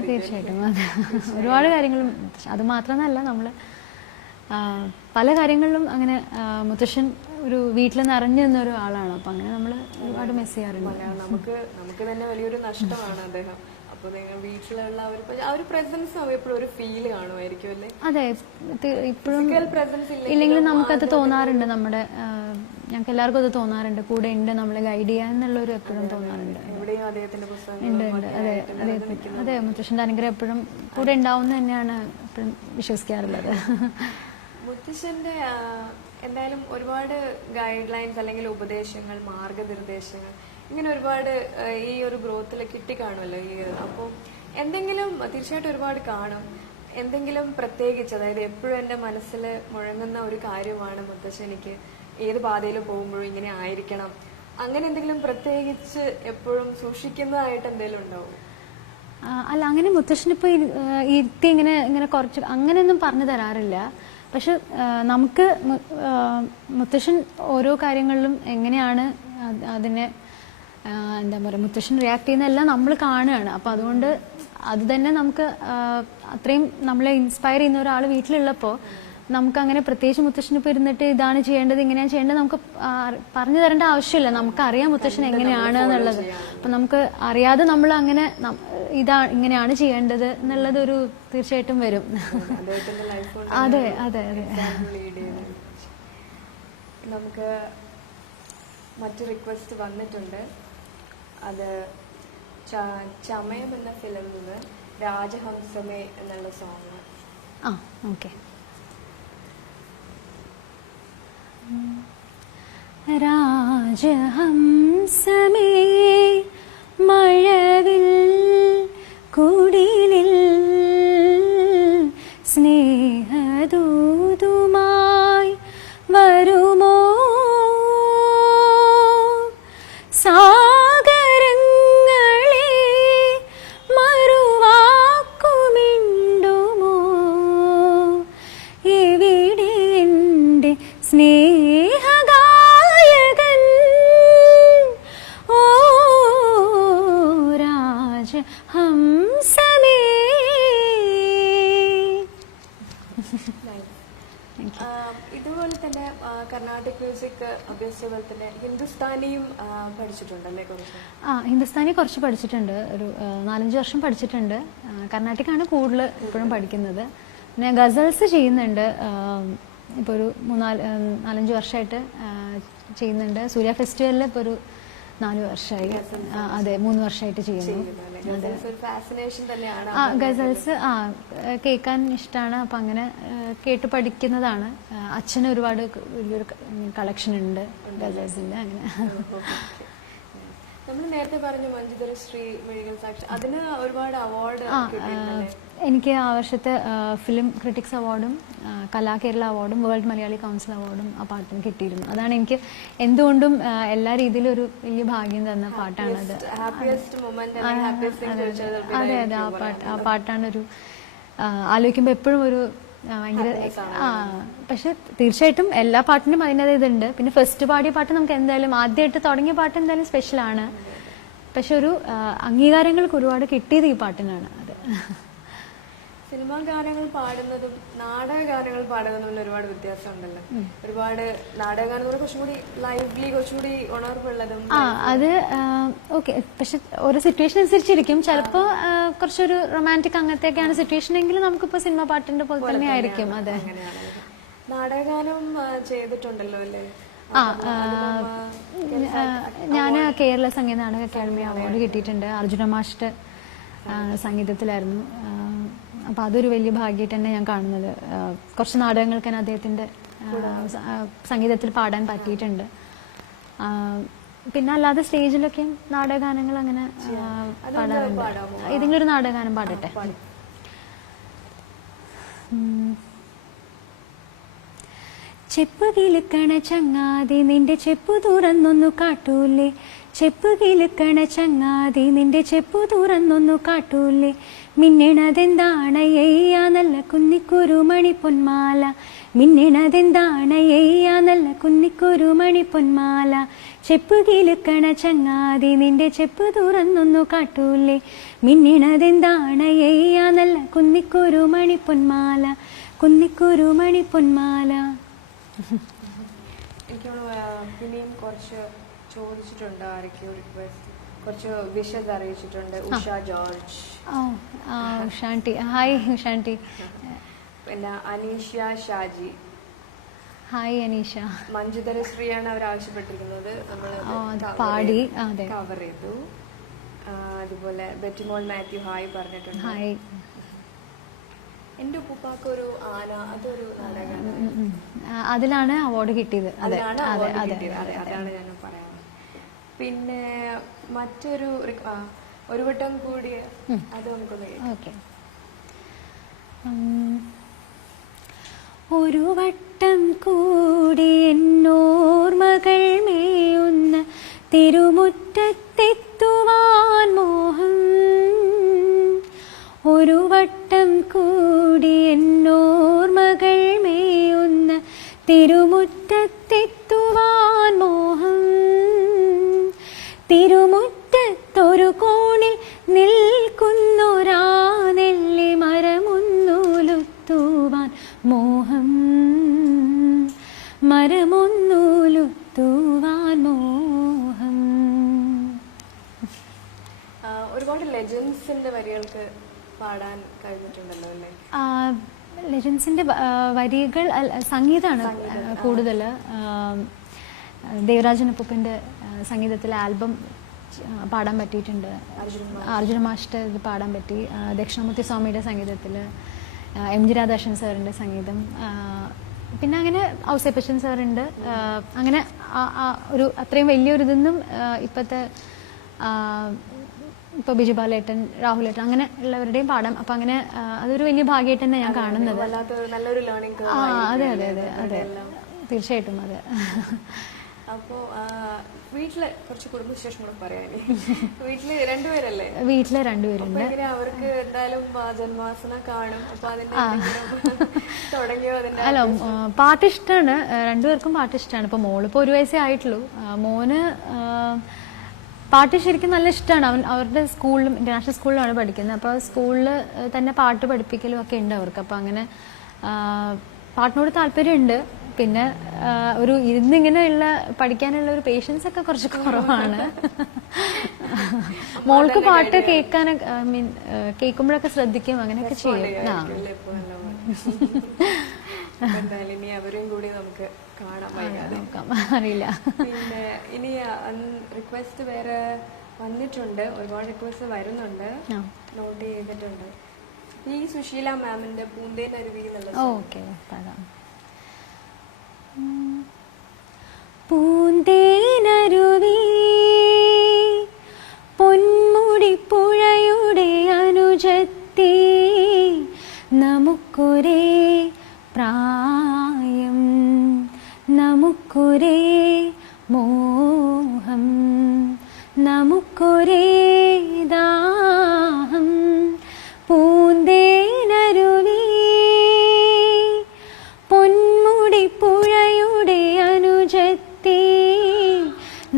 തീർച്ചയായിട്ടും. അതെ, ഒരുപാട് കാര്യങ്ങളും. അത് മാത്രമല്ല, നമ്മൾ പല കാര്യങ്ങളിലും അങ്ങനെ മുത്തശ്ശൻ ഒരു വീട്ടിൽ നിറഞ്ഞു നിന്ന ഒരു ആളാണ്. അപ്പം അങ്ങനെ നമ്മൾ ഒരുപാട് മിസ് ചെയ്യാറുണ്ട്. നമുക്ക് തന്നെ വലിയൊരു നഷ്ടമാണ് അദ്ദേഹം. അപ്പോൾ വീട്ടിലുള്ള ആ ഒരു പ്രസൻസ് എപ്പോഴും ഒരു ഫീൽ കാണുമായിരിക്കും അല്ലേ? അതെ, ഇപ്പോഴും ഇല്ലെങ്കിലും നമുക്കത് തോന്നാറുണ്ട്. ഞങ്ങൾക്ക് എല്ലാവർക്കും അത് തോന്നാറുണ്ട്. കൂടെ ഉണ്ട്, നമ്മളെ ഗൈഡ് ചെയ്യാൻ എന്നുള്ളൊരു എപ്പോഴും തോന്നാറുണ്ട്. ഉണ്ട്. അതെ അതെ അതെ, മുത്തശ്ശൻ്റെ അനുഗ്രഹം എപ്പോഴും കൂടെ ഉണ്ടാവും തന്നെയാണ് എപ്പോഴും വിശ്വസിക്കാറുള്ളത്. മുത്തശ്ശന്റെ എന്തായാലും ഒരുപാട് ഗൈഡ് ലൈൻസ് അല്ലെങ്കിൽ ഉപദേശങ്ങൾ, മാർഗനിർദ്ദേശങ്ങൾ ഇങ്ങനെ ഒരുപാട് ഈ ഒരു ഗ്രോത്തിൽ കിട്ടിക്കാണുമല്ലോ ഈ. അപ്പോൾ എന്തെങ്കിലും തീർച്ചയായിട്ടും ഒരുപാട് കാണും. എന്തെങ്കിലും പ്രത്യേകിച്ച്, അതായത് എപ്പോഴും എൻ്റെ മനസ്സിൽ മുഴങ്ങുന്ന ഒരു കാര്യമാണ് മുത്തശ്ശൻ, എനിക്ക് ഏത് പാതയിൽ പോകുമ്പോഴും ഇങ്ങനെ ആയിരിക്കണം, അങ്ങനെ എന്തെങ്കിലും പ്രത്യേകിച്ച് എപ്പോഴും സൂക്ഷിക്കുന്നതായിട്ട് എന്തെങ്കിലും ഉണ്ടാവും? അല്ല, അങ്ങനെ മുത്തശ്ശനിപ്പോൾ ഇരുത്തി ഇങ്ങനെ കുറച്ച് അങ്ങനെയൊന്നും പറഞ്ഞു തരാറില്ല. പക്ഷെ നമുക്ക് മുത്തശ്ശൻ ഓരോ കാര്യങ്ങളിലും എങ്ങനെയാണ് അതിനെ എന്താ പറയുക, മുത്തശ്ശൻ റിയാക്ട് ചെയ്യുന്നതെല്ലാം നമ്മൾ കാണുകയാണ്. അപ്പോൾ അതുകൊണ്ട് അത് തന്നെ നമുക്ക് അത്രയും നമ്മളെ ഇൻസ്പയർ ചെയ്യുന്ന ഒരാൾ വീട്ടിലുള്ളപ്പോൾ നമുക്ക് അങ്ങനെ പ്രത്യേകിച്ച് മുത്തശ്ശന് ഇപ്പോൾ ഇരുന്നിട്ട് ഇതാണ് ചെയ്യേണ്ടത്, ഇങ്ങനെയാണ് ചെയ്യേണ്ടത് നമുക്ക് പറഞ്ഞു തരേണ്ട ആവശ്യമില്ല. നമുക്കറിയാം മുത്തശ്ശൻ എങ്ങനെയാണ് എന്നുള്ളത്. അപ്പം നമുക്ക് അറിയാതെ നമ്മൾ അങ്ങനെ ഇങ്ങനെയാണ് ചെയ്യേണ്ടത് എന്നുള്ളത് ഒരു തീർച്ചയായിട്ടും വരും. അതെ അതെ അതെ. നമുക്ക് മറ്റു റിക്വസ്റ്റ് വന്നിട്ടുണ്ട്. അത് ചമയം എന്ന ഫിലിമിൽ നിന്ന് രാജഹംസമേ എന്നുള്ള സോങ്. ഓക്കെ. രാജഹംസമേ മഴവിൽ കുടിലിൽ സ്നേഹദൂതുമായി വരുമോ? ഇതുപോലെ തന്നെ കർണാട്ടിക് മ്യൂസിക് അഭ്യസിച്ച പോലെ തന്നെ ഹിന്ദുസ്ഥാനിയും പഠിച്ചിട്ടുണ്ടല്ലേ കുറച്ച്? ഹിന്ദുസ്ഥാനി കുറച്ച് പഠിച്ചിട്ടുണ്ട്, ഒരു 4-5 വർഷം പഠിച്ചിട്ടുണ്ട്. കർണാട്ടിക്കാണ് കൂടുതൽ ഇപ്പോഴും പഠിക്കുന്നത്. പിന്നെ ഗസൽസ് ചെയ്യുന്നുണ്ട്, ഇപ്പോൾ ഒരു 4-5 വർഷമായിട്ട് ചെയ്യുന്നുണ്ട്. സൂര്യ ഫെസ്റ്റിവലിൽ ഇപ്പോൾ ഒരു 4 വർഷമായി. അതെ, 3 വർഷമായിട്ട് ചെയ്യുന്നു. ഗസൽസ് കേൾക്കാൻ ഇഷ്ടമാണ്, അപ്പം അങ്ങനെ കേട്ട് പഠിക്കുന്നതാണ്. അച്ഛന് ഒരുപാട് വലിയൊരു കളക്ഷൻ ഉണ്ട് ഗസൽസിന്റെ. അങ്ങനെ നമ്മൾ നേരത്തെ പറഞ്ഞു മഞ്ജുതശ്രീ മെഡിക്കൽ സാക്ഷി, അതിന് ഒരുപാട് അവാർഡ് എനിക്ക് ആ വർഷത്തെ ഫിലിം ക്രിറ്റിക്സ് അവാർഡും കലാകേരള അവാർഡും വേൾഡ് മലയാളി കൗൺസിൽ അവാർഡും ആ പാട്ടിന് കിട്ടിയിരുന്നു. അതാണ് എനിക്ക് എന്തുകൊണ്ടും എല്ലാ രീതിയിലും ഒരു വലിയ ഭാഗ്യം തന്ന പാട്ടാണത്. അതെ അതെ, ആ പാട്ടാണ് ഒരു ആലോചിക്കുമ്പോൾ എപ്പോഴും ഒരു ഭയങ്കര പക്ഷെ തീർച്ചയായിട്ടും എല്ലാ പാട്ടിനും അതിൻ്റെതായ ഇതുണ്ട്. പിന്നെ ഫസ്റ്റ് പാടിയ പാട്ട് നമുക്ക് എന്തായാലും ആദ്യമായിട്ട് തുടങ്ങിയ പാട്ട് എന്തായാലും സ്പെഷ്യലാണ്. പക്ഷെ ഒരു അംഗീകാരങ്ങൾക്ക് ഒരുപാട് കിട്ടിയത് ഈ പാട്ടിനാണ്. അത് സിനിമാ ഗാനങ്ങൾ പാടുന്നതും നാടക ഗാനങ്ങൾ പാടുന്നതും ഒരുപാട് വ്യത്യാസം ഉണ്ടല്ലോ. ഒരുപാട് നാടക ഗാനങ്ങൾ കുറച്ചും കൂടി ലൈവ്ലി, കുറച്ചുകൂടി ഉണർവുള്ളതും. അത് ഓക്കെ, പക്ഷെ ഓരോ സിറ്റുവേഷൻ അനുസരിച്ചിരിക്കും. ചിലപ്പോ കുറച്ചൊരു റൊമാൻറ്റിക് അങ്ങനത്തെയൊക്കെയാണ് സിറ്റുവേഷൻ എങ്കിൽ നമുക്കിപ്പോ സിനിമ പാട്ടിന്റെ പോലെ തന്നെ ആയിരിക്കും. അതെ, നാടകഗാനം ചെയ്തിട്ടുണ്ടല്ലോ അല്ലേ? ഞാൻ കേരള സംഗീത നാടക അക്കാദമി അവാർഡ് കിട്ടിയിട്ടുണ്ട്. അർജുന മാഷിന്റെ സംഗീതത്തിലായിരുന്നു. അപ്പം അതൊരു വലിയ ഭാഗ്യമായിട്ട് തന്നെ ഞാൻ കാണുന്നത്. കുറച്ച് നാടകങ്ങൾക്ക് തന്നെ അദ്ദേഹത്തിന്റെ സംഗീതത്തിൽ പാടാൻ പറ്റിയിട്ടുണ്ട്. പിന്നെ അല്ലാതെ സ്റ്റേജിലൊക്കെയും നാടകഗാനങ്ങൾ അങ്ങനെ പാടാറുണ്ട്. ഏതെങ്കിലും ഒരു നാടകഗാനം പാടട്ടെ. ചെപ്പ് കിലുക്കണ ചങ്ങാതി നിന്റെ ചെപ്പു തുറന്നൊന്നു കാട്ടൂലേ, ചെപ്പ് കിലുക്കണ ചങ്ങാതി നിന്റെ ചെപ്പു തുറന്നൊന്നു കാട്ടൂലേ, മിന്നണതെന്താണയ്യാ നല്ല കുന്നിക്കുരുമണി പൊന്മാല, മിന്നണതെന്താണയ്യാ നല്ല കുന്നിക്കുരുമണി പൊന്മാല, ചെപ്പ് കിലുക്കണ ചങ്ങാതി നിന്റെ ചെപ്പ് തുറന്നൊന്നു കാട്ടൂലേ, മിന്നണതെന്താണയ്യാ നല്ല കുന്നിക്കുരുമണി പൊന്മാല, കുന്നിക്കുരുമണി പൊന്മാല. എനിക്ക് പിന്നെയും കുറച്ച് ചോദിച്ചിട്ടുണ്ട്, ആരൊക്കെയോ റിക്വസ്റ്റ് കുറച്ച് വിഷസ് അറിയിച്ചിട്ടുണ്ട്. Usha George, Usha aunty, hi Usha aunty. പിന്നെ അനീഷ്യ ഷാജി, ഹായ് അനീഷ. മഞ്ജുതരശ്രീയാണ് അവർ ആവശ്യപ്പെട്ടിരിക്കുന്നത്, നമ്മൾ പാടി കവർ ചെയ്തു. അതുപോലെ ബെറ്റിമോൾ മാത്യു ഹായ് പറഞ്ഞിട്ടുണ്ട്. ഹായ്. എന്റെ ഉപ്പാക്ക് ഒരു ആന, അതൊരു നാടകമാണ്, അതിലാണ് അവാർഡ് കിട്ടിയത്. അതാണ് ഞാൻ പറയാം. പിന്നെ മറ്റൊരു ഒരു വട്ടം കൂടി, അത് നമുക്കൊന്ന് ഓക്കെ. ഒരു വട്ടം കൂടി എന്നോർമകൾ മേയുന്ന തിരുമുറ്റത്തെത്തുവാൻ മോഹം, ഒരു വട്ടം കൂടി എന്നോർമകൾ മേയുന്ന തിരുമുറ്റത്തെത്തുവാൻ മോഹം, തിരുമുറ്റത്തൊരു കോണിൽ നിൽക്കുന്നൊരാ നെല്ലി മരമൊന്നൂലുത്തുവാൻ മോഹം, മരമൊന്നൂലുത്തുവാൻ മോഹം. ഒരുപാട് ലെജൻസിന്റെ വരികൾക്ക് പാടാൻ കഴിഞ്ഞിട്ടുണ്ടല്ലോ അല്ലേ? ലെജൻസിന്റെ വരികൾ സംഗീതമാണ് കൂടുതൽ. ദേവരാജൻ അപ്പൂപ്പന്റെ സംഗീതത്തിലെ ആൽബം പാടാൻ പറ്റിയിട്ടുണ്ട്. അർജുന മാഷിന്റെ ഇത് പാടാൻ പറ്റി. ദക്ഷിണാമൂർത്തി സ്വാമിയുടെ സംഗീതത്തിൽ എം ജി രാധാകൃഷ്ണൻ സാറിന്റെ സംഗീതം, പിന്നെ അങ്ങനെ ഔസേപ്പച്ചൻ സാറുണ്ട്. അങ്ങനെ ഒരു അത്രയും വലിയൊരു ഇതൊന്നും ഇപ്പോഴത്തെ ഇപ്പോൾ ബിജു ബാലേട്ടൻ, രാഹുലേട്ടൻ അങ്ങനെ ഉള്ളവരുടെയും പാടാം. അപ്പം അങ്ങനെ അതൊരു വലിയ ഭാഗ്യമായിട്ട് തന്നെ ഞാൻ കാണുന്നത്. അതെ അതെ അതെ അതെ, തീർച്ചയായിട്ടും അതെ. അപ്പോ വീട്ടിലെ കുറച്ച് കുടുംബവിശേഷങ്ങളും പറയാനേ. വീട്ടില് രണ്ടുപേരല്ലേ? വീട്ടിലെ രണ്ടുപേരുണ്ട്. അവർക്ക് എന്തായാലും ജന്മാസന കാണും. അപ്പൊ അതിന്റെ തുടങ്ങിയോ? അല്ല, പാട്ട് ഇഷ്ടമാണ്, രണ്ടുപേർക്കും പാട്ട് ഇഷ്ടമാണ്. ഇപ്പൊ മോളിപ്പോ 1 വയസ്സേ ആയിട്ടുള്ളൂ. മോന് പാട്ട് ശരിക്കും നല്ല ഇഷ്ടമാണ്. അവരുടെ സ്കൂളിലും ഇന്റർനാഷണൽ സ്കൂളിലാണ് പഠിക്കുന്നത്. അപ്പോൾ സ്കൂളിൽ തന്നെ പാട്ട് പഠിപ്പിക്കലും ഒക്കെ ഉണ്ട് അവർക്ക്. അപ്പോൾ അങ്ങനെ പാട്ടിനോട് താല്പര്യമുണ്ട്. പിന്നെ ഒരു ഇരുന്നിങ്ങനെയുള്ള പഠിക്കാനുള്ള ഒരു പേഷ്യൻസ് ഒക്കെ കുറച്ച് കുറവാണ്. മോൾക്ക് പാട്ട് കേൾക്കാനൊക്കെ ഐ മീൻ കേൾക്കുമ്പോഴൊക്കെ ശ്രദ്ധിക്കും, അങ്ങനെയൊക്കെ ചെയ്യും. എന്തായാലും ഇനി അവരെയും കൂടി നമുക്ക് കാണാൻ അറിയില്ല. പിന്നെ ഇനി റിക്വസ്റ്റ് വേറെ വന്നിട്ടുണ്ട്, ഒരുപാട് റിക്വസ്റ്റ് വരുന്നുണ്ട്, നോട്ട് ചെയ്തിട്ടുണ്ട്. ഈ സുശീല മാമിന്റെ പൂന്തേനരുവി എന്നുള്ളത് ഓക്കെ പാടാം. പൂന്തേനരുവി പൊന്മുടിപ്പുഴയുടെ അനുജത്തി, നമുക്കൊരേ പ്രായം, നമുക്കൊരേ മോഹം, നമുക്കൊരേ ദാഹം. പൂന്തേനരുവി പൊന്മുടിപ്പുഴയുടെ അനുജത്തി,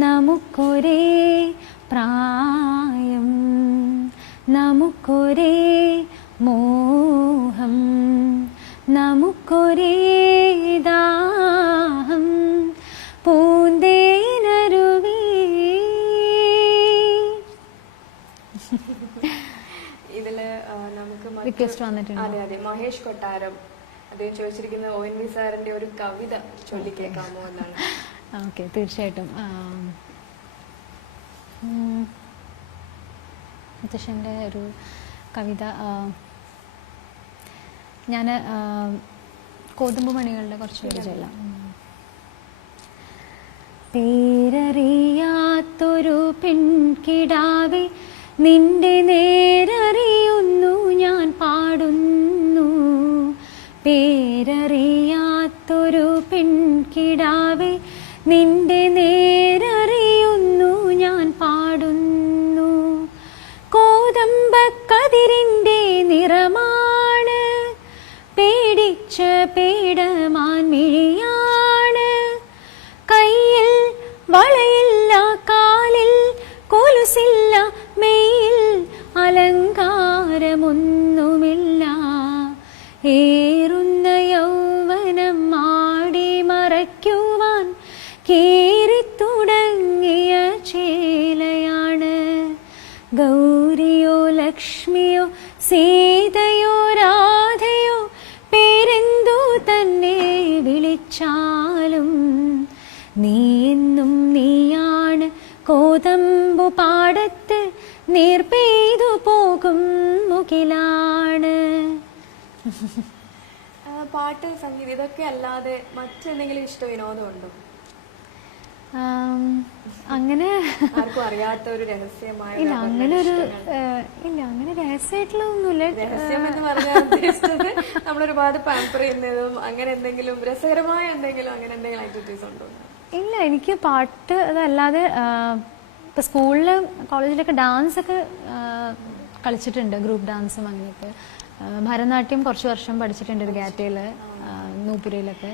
നമുക്കൊരേ പ്രായം, നമുക്കൊരേ മോഹം, നമുക്കൊരേ ദാഹം. പൂന്തേനരുവി. ഇതില് നമുക്ക് റിക്വസ്റ്റ് വന്നിട്ടുണ്ട്. അതെ അതെ, മഹേഷ് കൊട്ടാരം അദ്ദേഹം ചോദിച്ചിരിക്കുന്നത് ONV സാറിന്റെ ഒരു കവിത ചൊല്ലിക്കേൾക്കാമോ എന്നാണ്. ഓക്കെ, തീർച്ചയായിട്ടും. മുത്തശ്ശൻ്റെ ഒരു കവിത ഞാൻ കോതമ്പ് മണികളുടെ കുറച്ച് പേര് ചൊല്ലാം. പേരറിയാത്തൊരു പെൺകിടാവെ, നിന്റെ നേരറിയുന്നു ഞാൻ പാടുന്നു. പേരറിയാത്തൊരു പെൺകിടാവെ, നിന്റെ നേരറിയുന്നു ഞാൻ പാടുന്നു. കോതമ്പക്കതിരിന്റെ നിറമാണ്, പേടിച്ച പേടമാൻ മിഴിയാണ്. കയ്യിൽ വളയില്ല, കാലിൽ കൊലുസില്ല, മെയ്യിൽ അലങ്കാരമൊന്നുമില്ല. ഏറുന്ന യൗവനം ആടി മറയ്ക്കുവാൻ കീറിത്തുടങ്ങിയ ചേലയാണ്. ഗൗരിയോ ലക്ഷ്മിയോ സീതയോ രാധയോ പേരെന്തു തന്നെ വിളിച്ചാലും നീ എന്നും നീയാണ്. കോതമ്പു പാടത്ത് നീർ പെയ്തു പോകും മുകിലാണ്. പാട്ട്, സംഗീതം ഇതൊക്കെ അല്ലാതെ മറ്റെന്തെങ്കിലും ഇഷ്ട വിനോദമുണ്ടോ? അങ്ങനെ ആർക്കും അറിയാത്ത ഒരു രഹസ്യമായ ഇല്ല, അങ്ങനെ ഒരു ഇല്ല, അങ്ങനെ രഹസ്യമായിട്ടുള്ള ഒന്നുമില്ല. രഹസ്യം എന്ന് പറഞ്ഞാൽ ഉദ്ദേശിച്ചത് നമ്മളൊരുപാട് പാമ്പർ ചെയ്യുന്നതും അങ്ങനെ എന്തെങ്കിലും രസകരമായ എന്തെങ്കിലും അങ്ങനെ എന്തെങ്കിലും ആക്ടിവിറ്റീസ് ഉണ്ടോ? ഇല്ല, എനിക്ക് പാട്ട് അതല്ലാതെ ഇപ്പം സ്കൂളിലും കോളേജിലൊക്കെ ഡാൻസ് ഒക്കെ കളിച്ചിട്ടുണ്ട്, ഗ്രൂപ്പ് ഡാൻസും അങ്ങനെയൊക്കെ. ഭരതനാട്യം കുറച്ച് വർഷം പഠിച്ചിട്ടുണ്ട് ഒരു ഗാറ്റയിൽ, നൂപ്പുരയിലൊക്കെ.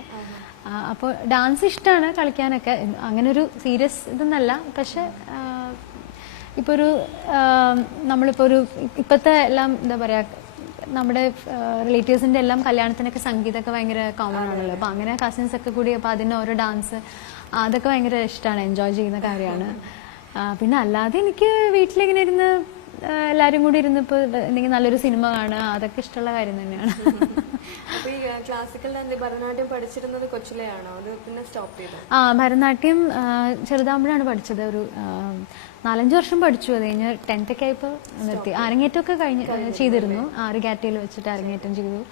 അപ്പോൾ ഡാൻസ് ഇഷ്ടമാണ് കളിക്കാനൊക്കെ. അങ്ങനെ ഒരു സീരിയസ് ഇതൊന്നല്ല. പക്ഷെ ഇപ്പോൾ ഒരു നമ്മളിപ്പോൾ ഒരു ഇപ്പോഴത്തെ എല്ലാം എന്താ പറയുക, നമ്മുടെ റിലേറ്റീവ്സിൻ്റെ എല്ലാം കല്യാണത്തിനൊക്കെ സംഗീതമൊക്കെ ഭയങ്കര കോമൺ ആണല്ലോ. അപ്പോൾ അങ്ങനെ കസിൻസ് ഒക്കെ കൂടി അപ്പോൾ അതിന് ഓരോ ഡാൻസ് അതൊക്കെ ഭയങ്കര ഇഷ്ടമാണ്, എൻജോയ് ചെയ്യുന്ന കാര്യമാണ്. പിന്നെ അല്ലാതെ എനിക്ക് വീട്ടിലിങ്ങനെ ഇരുന്ന് എല്ലാവരും കൂടി ഇരുന്ന് ഇപ്പോൾ എന്തെങ്കിലും നല്ലൊരു സിനിമ കാണുക, അതൊക്കെ ഇഷ്ടമുള്ള കാര്യം തന്നെയാണ്. അപ്പോൾ ഈ ക്ലാസിക്കൽ ഭരതനാട്യം പഠിച്ചിരുന്നത് കൊച്ചിലെയാണോ, അത് പിന്നെ സ്റ്റോപ്പ് ചെയ്തോ? ഭരതനാട്യം ചെറുതാകുമ്പോഴാണ് പഠിച്ചത്. ഒരു 4-5 വർഷം പഠിച്ചു. അത് കഴിഞ്ഞ് 10th ഒക്കെ ആയപ്പോൾ നിർത്തി. അരങ്ങേറ്റമൊക്കെ ചെയ്തിരുന്നു, 6 ഗാറ്റയിൽ വെച്ചിട്ട് അരങ്ങേറ്റം ചെയ്തു.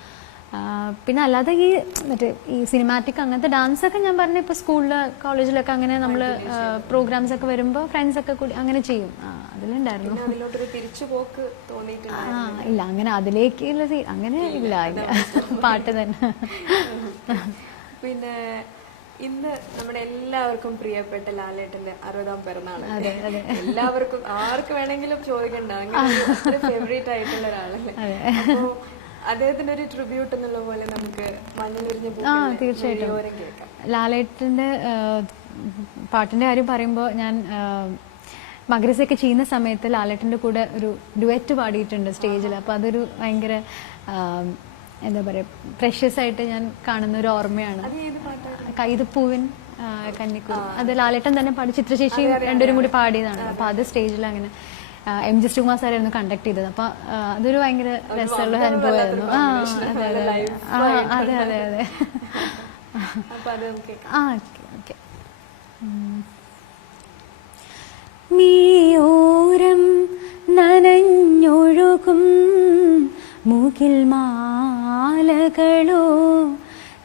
പിന്നെ അല്ലാതെ ഈ മറ്റേ ഈ സിനിമാറ്റിക് അങ്ങനത്തെ ഡാൻസ് ഒക്കെ ഞാൻ പറഞ്ഞ ഇപ്പോൾ സ്കൂളിൽ കോളേജിലൊക്കെ അങ്ങനെ നമ്മൾ പ്രോഗ്രാംസ് ഒക്കെ വരുമ്പോൾ ഫ്രണ്ട്സ് ഒക്കെ കൂടി അങ്ങനെ ചെയ്യും. അതിലുണ്ടായിരുന്നു. ഇല്ല, അങ്ങനെ അതിലേക്കുള്ള അങ്ങനെ ഇല്ല, പാട്ട് തന്നെ. പിന്നെ ഇന്ന് നമ്മുടെ എല്ലാവർക്കും പ്രിയപ്പെട്ട ലാലേട്ടന്റെ 60ാം പിറന്നാള്. എല്ലാവർക്കും ആർക്ക് വേണമെങ്കിലും ചോദിക്കണ്ട, അങ്ങനെ ഫേവറേറ്റ് ആയിട്ടുള്ള ഒരാളല്ലേ. അപ്പോ അദ്ദേഹത്തിന്റെ ഒരു ട്രിബ്യൂട്ട് എന്നുള്ള പോലെ നമുക്ക് മഞ്ഞളിരിഞ്ഞ തീർച്ചയായിട്ടും ലാലേട്ടന്റെ പാട്ടിന്റെ കാര്യം പറയുമ്പോൾ ഞാൻ മഗ്രസയൊക്കെ ചെയ്യുന്ന സമയത്ത് ലാലേട്ടന്റെ കൂടെ ഒരു ഡുവറ്റ് പാടിയിട്ടുണ്ട് സ്റ്റേജിൽ. അപ്പോൾ അതൊരു ഭയങ്കര എന്താ പറയുക പ്രഷ്യസ് ആയിട്ട് ഞാൻ കാണുന്ന ഒരു ഓർമ്മയാണ്. അത് ഏത് പാട്ടാണ്? കൈതപ്പൂവിൻ കന്നിക്കൂർ. അത് ലാലേട്ടൻ തന്നെ പാടി, ചിത്രശേഷിയും രണ്ടുപേരും കൂടി പാടിയതാണ്. അപ്പൊ അത് സ്റ്റേജിൽ അങ്ങനെ എം ജി ശ്രീകുമാർ സാറായിരുന്നു കണ്ടക്ട് ചെയ്തത്. അപ്പൊ അതൊരു ഭയങ്കര രസമുള്ള അനുഭവമായിരുന്നു. അതെ അതെ അതെ അതെ അതെ. ഓക്കെ. മിഴിയോരം നനഞ്ഞൊഴുകും മുകിൽ മാലകളോ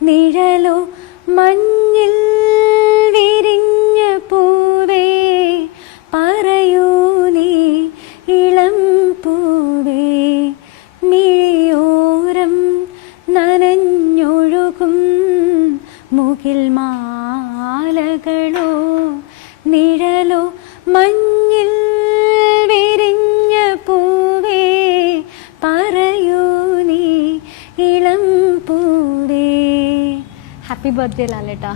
നിഴലോ മഞ്ഞിൽ വിരിഞ്ഞ പൂവേ പറയൂ നീ ഇളം പൂവേ. മിഴിയോരം നനഞ്ഞൊഴുകും മുകിൽ മാലകളോ നിഴലോ മഞ്ഞിൽ വിരിഞ്ഞ പൂവേ പറയൂ നീ ഇളം പൂവേ. ഹാപ്പി ബർത്ത്ഡേ ലാലേട്ടാ.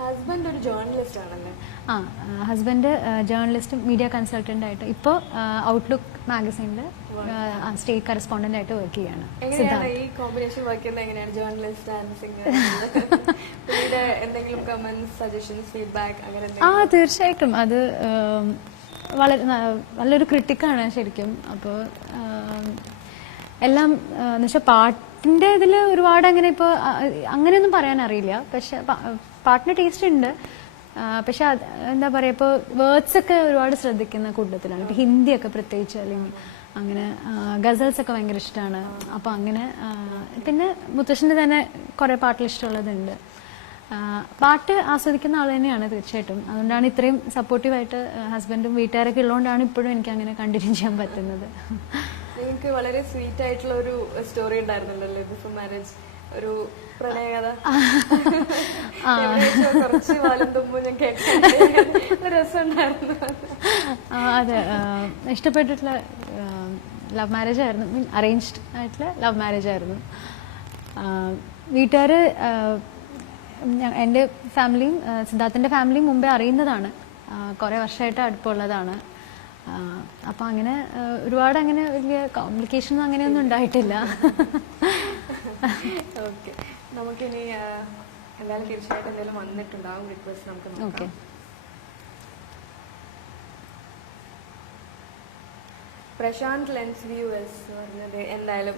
ഹസ്ബൻഡ് ഒരു ജേർണലിസ്റ്റ് ആണല്ലേ? ഹസ്ബൻഡ് ജേർണലിസ്റ്റും മീഡിയ കൺസൾട്ടന്റ് ആയിട്ട് ഇപ്പോൾ ഔട്ട്ലുക്ക് മാഗസീനിൽ സ്റ്റേറ്റ് കറസ്പോണ്ടന്റ് ആയിട്ട് വർക്ക് ചെയ്യാണ്. എങ്ങനെയാണ് ഈ കോമ്പിനേഷൻ വർക്ക് ചെയ്യുന്നത്? എങ്ങനെയാണ് ജേർണലിസ്റ്റ് ആൻഡ് സിംഗർ? എന്തെങ്കിലും കമന്റ്സ്, സജഷൻസ്, ഫീഡ്ബാക്ക് അങ്ങനെ? തീർച്ചയായിട്ടും അത് വളരെ നല്ലൊരു ക്രിട്ടിക്കാണ് ശരിക്കും. അപ്പോൾ എല്ലാം എന്നുവെച്ചാൽ പാട്ടിന്റെ ഇതിൽ ഒരുപാട് അങ്ങനെ ഇപ്പോൾ അങ്ങനെയൊന്നും പറയാൻ അറിയില്ല. പക്ഷെ പാട്ടിന് ടേസ്റ്റ് ഉണ്ട്. പക്ഷെ എന്താ പറയുക, ഇപ്പോൾ വേർഡ്സ് ഒക്കെ ഒരുപാട് ശ്രദ്ധിക്കുന്ന കൂട്ടത്തിലാണ്. ഇപ്പം ഹിന്ദിയൊക്കെ പ്രത്യേകിച്ച്, അല്ലെങ്കിൽ അങ്ങനെ ഗസൽസ് ഒക്കെ ഭയങ്കര ഇഷ്ടമാണ്. അപ്പം അങ്ങനെ പിന്നെ മുത്തശ്ശൻ്റെ തന്നെ കുറേ പാട്ടിൽ ഇഷ്ടമുള്ളതുണ്ട്. പാട്ട് ആസ്വദിക്കുന്ന ആൾ തന്നെയാണ് തീർച്ചയായിട്ടും. അതുകൊണ്ടാണ് ഇത്രയും സപ്പോർട്ടീവായിട്ട് ഹസ്ബൻഡും വീട്ടുകാരൊക്കെ ഉള്ളതുകൊണ്ടാണ് ഇപ്പോഴും എനിക്ക് അങ്ങനെ കണ്ടിന്യൂ ചെയ്യാൻ പറ്റുന്നത്. നിങ്ങൾക്ക് വളരെ സ്വീറ്റ് ആയിട്ടുള്ള ഒരു സ്റ്റോറി ഉണ്ടായിരുന്നല്ലോ ബിഫോർ മാരേജ്, ഒരു പ്രണയകഥ. കുറച്ച് കാലം മുമ്പ് ഞാൻ കേട്ട രസമുണ്ടായിരുന്നു. അതെ, ഇഷ്ടപ്പെട്ടിട്ടുള്ള ലവ് മാരേജ് ആയിരുന്നു. അറേഞ്ച്ഡ് ആയിട്ടുള്ള ലവ് മാരേജ് ആയിരുന്നു. വീട്ടുകാർ എൻ്റെ ഫാമിലിയും സിദ്ധാർത്ഥിൻ്റെ ഫാമിലിയും മുമ്പേ അറിയുന്നതാണ്. കുറേ വർഷമായിട്ട് അടുപ്പമുള്ളതാണ്. അപ്പം അങ്ങനെ ഒരുപാട് അങ്ങനെ വലിയ കോംപ്ലിക്കേഷൻ അങ്ങനെയൊന്നും ഉണ്ടായിട്ടില്ല. ഓക്കെ, നമുക്കിനി എന്തായാലും തീർച്ചയായിട്ടും എന്തെങ്കിലും വന്നിട്ടുണ്ടാവും റിക്വസ്റ്റ് നമുക്ക്. ഓക്കെ. പ്രശാന്ത് ലെൻസ് വ്യൂവേഴ്സ് പറഞ്ഞത് എന്തായാലും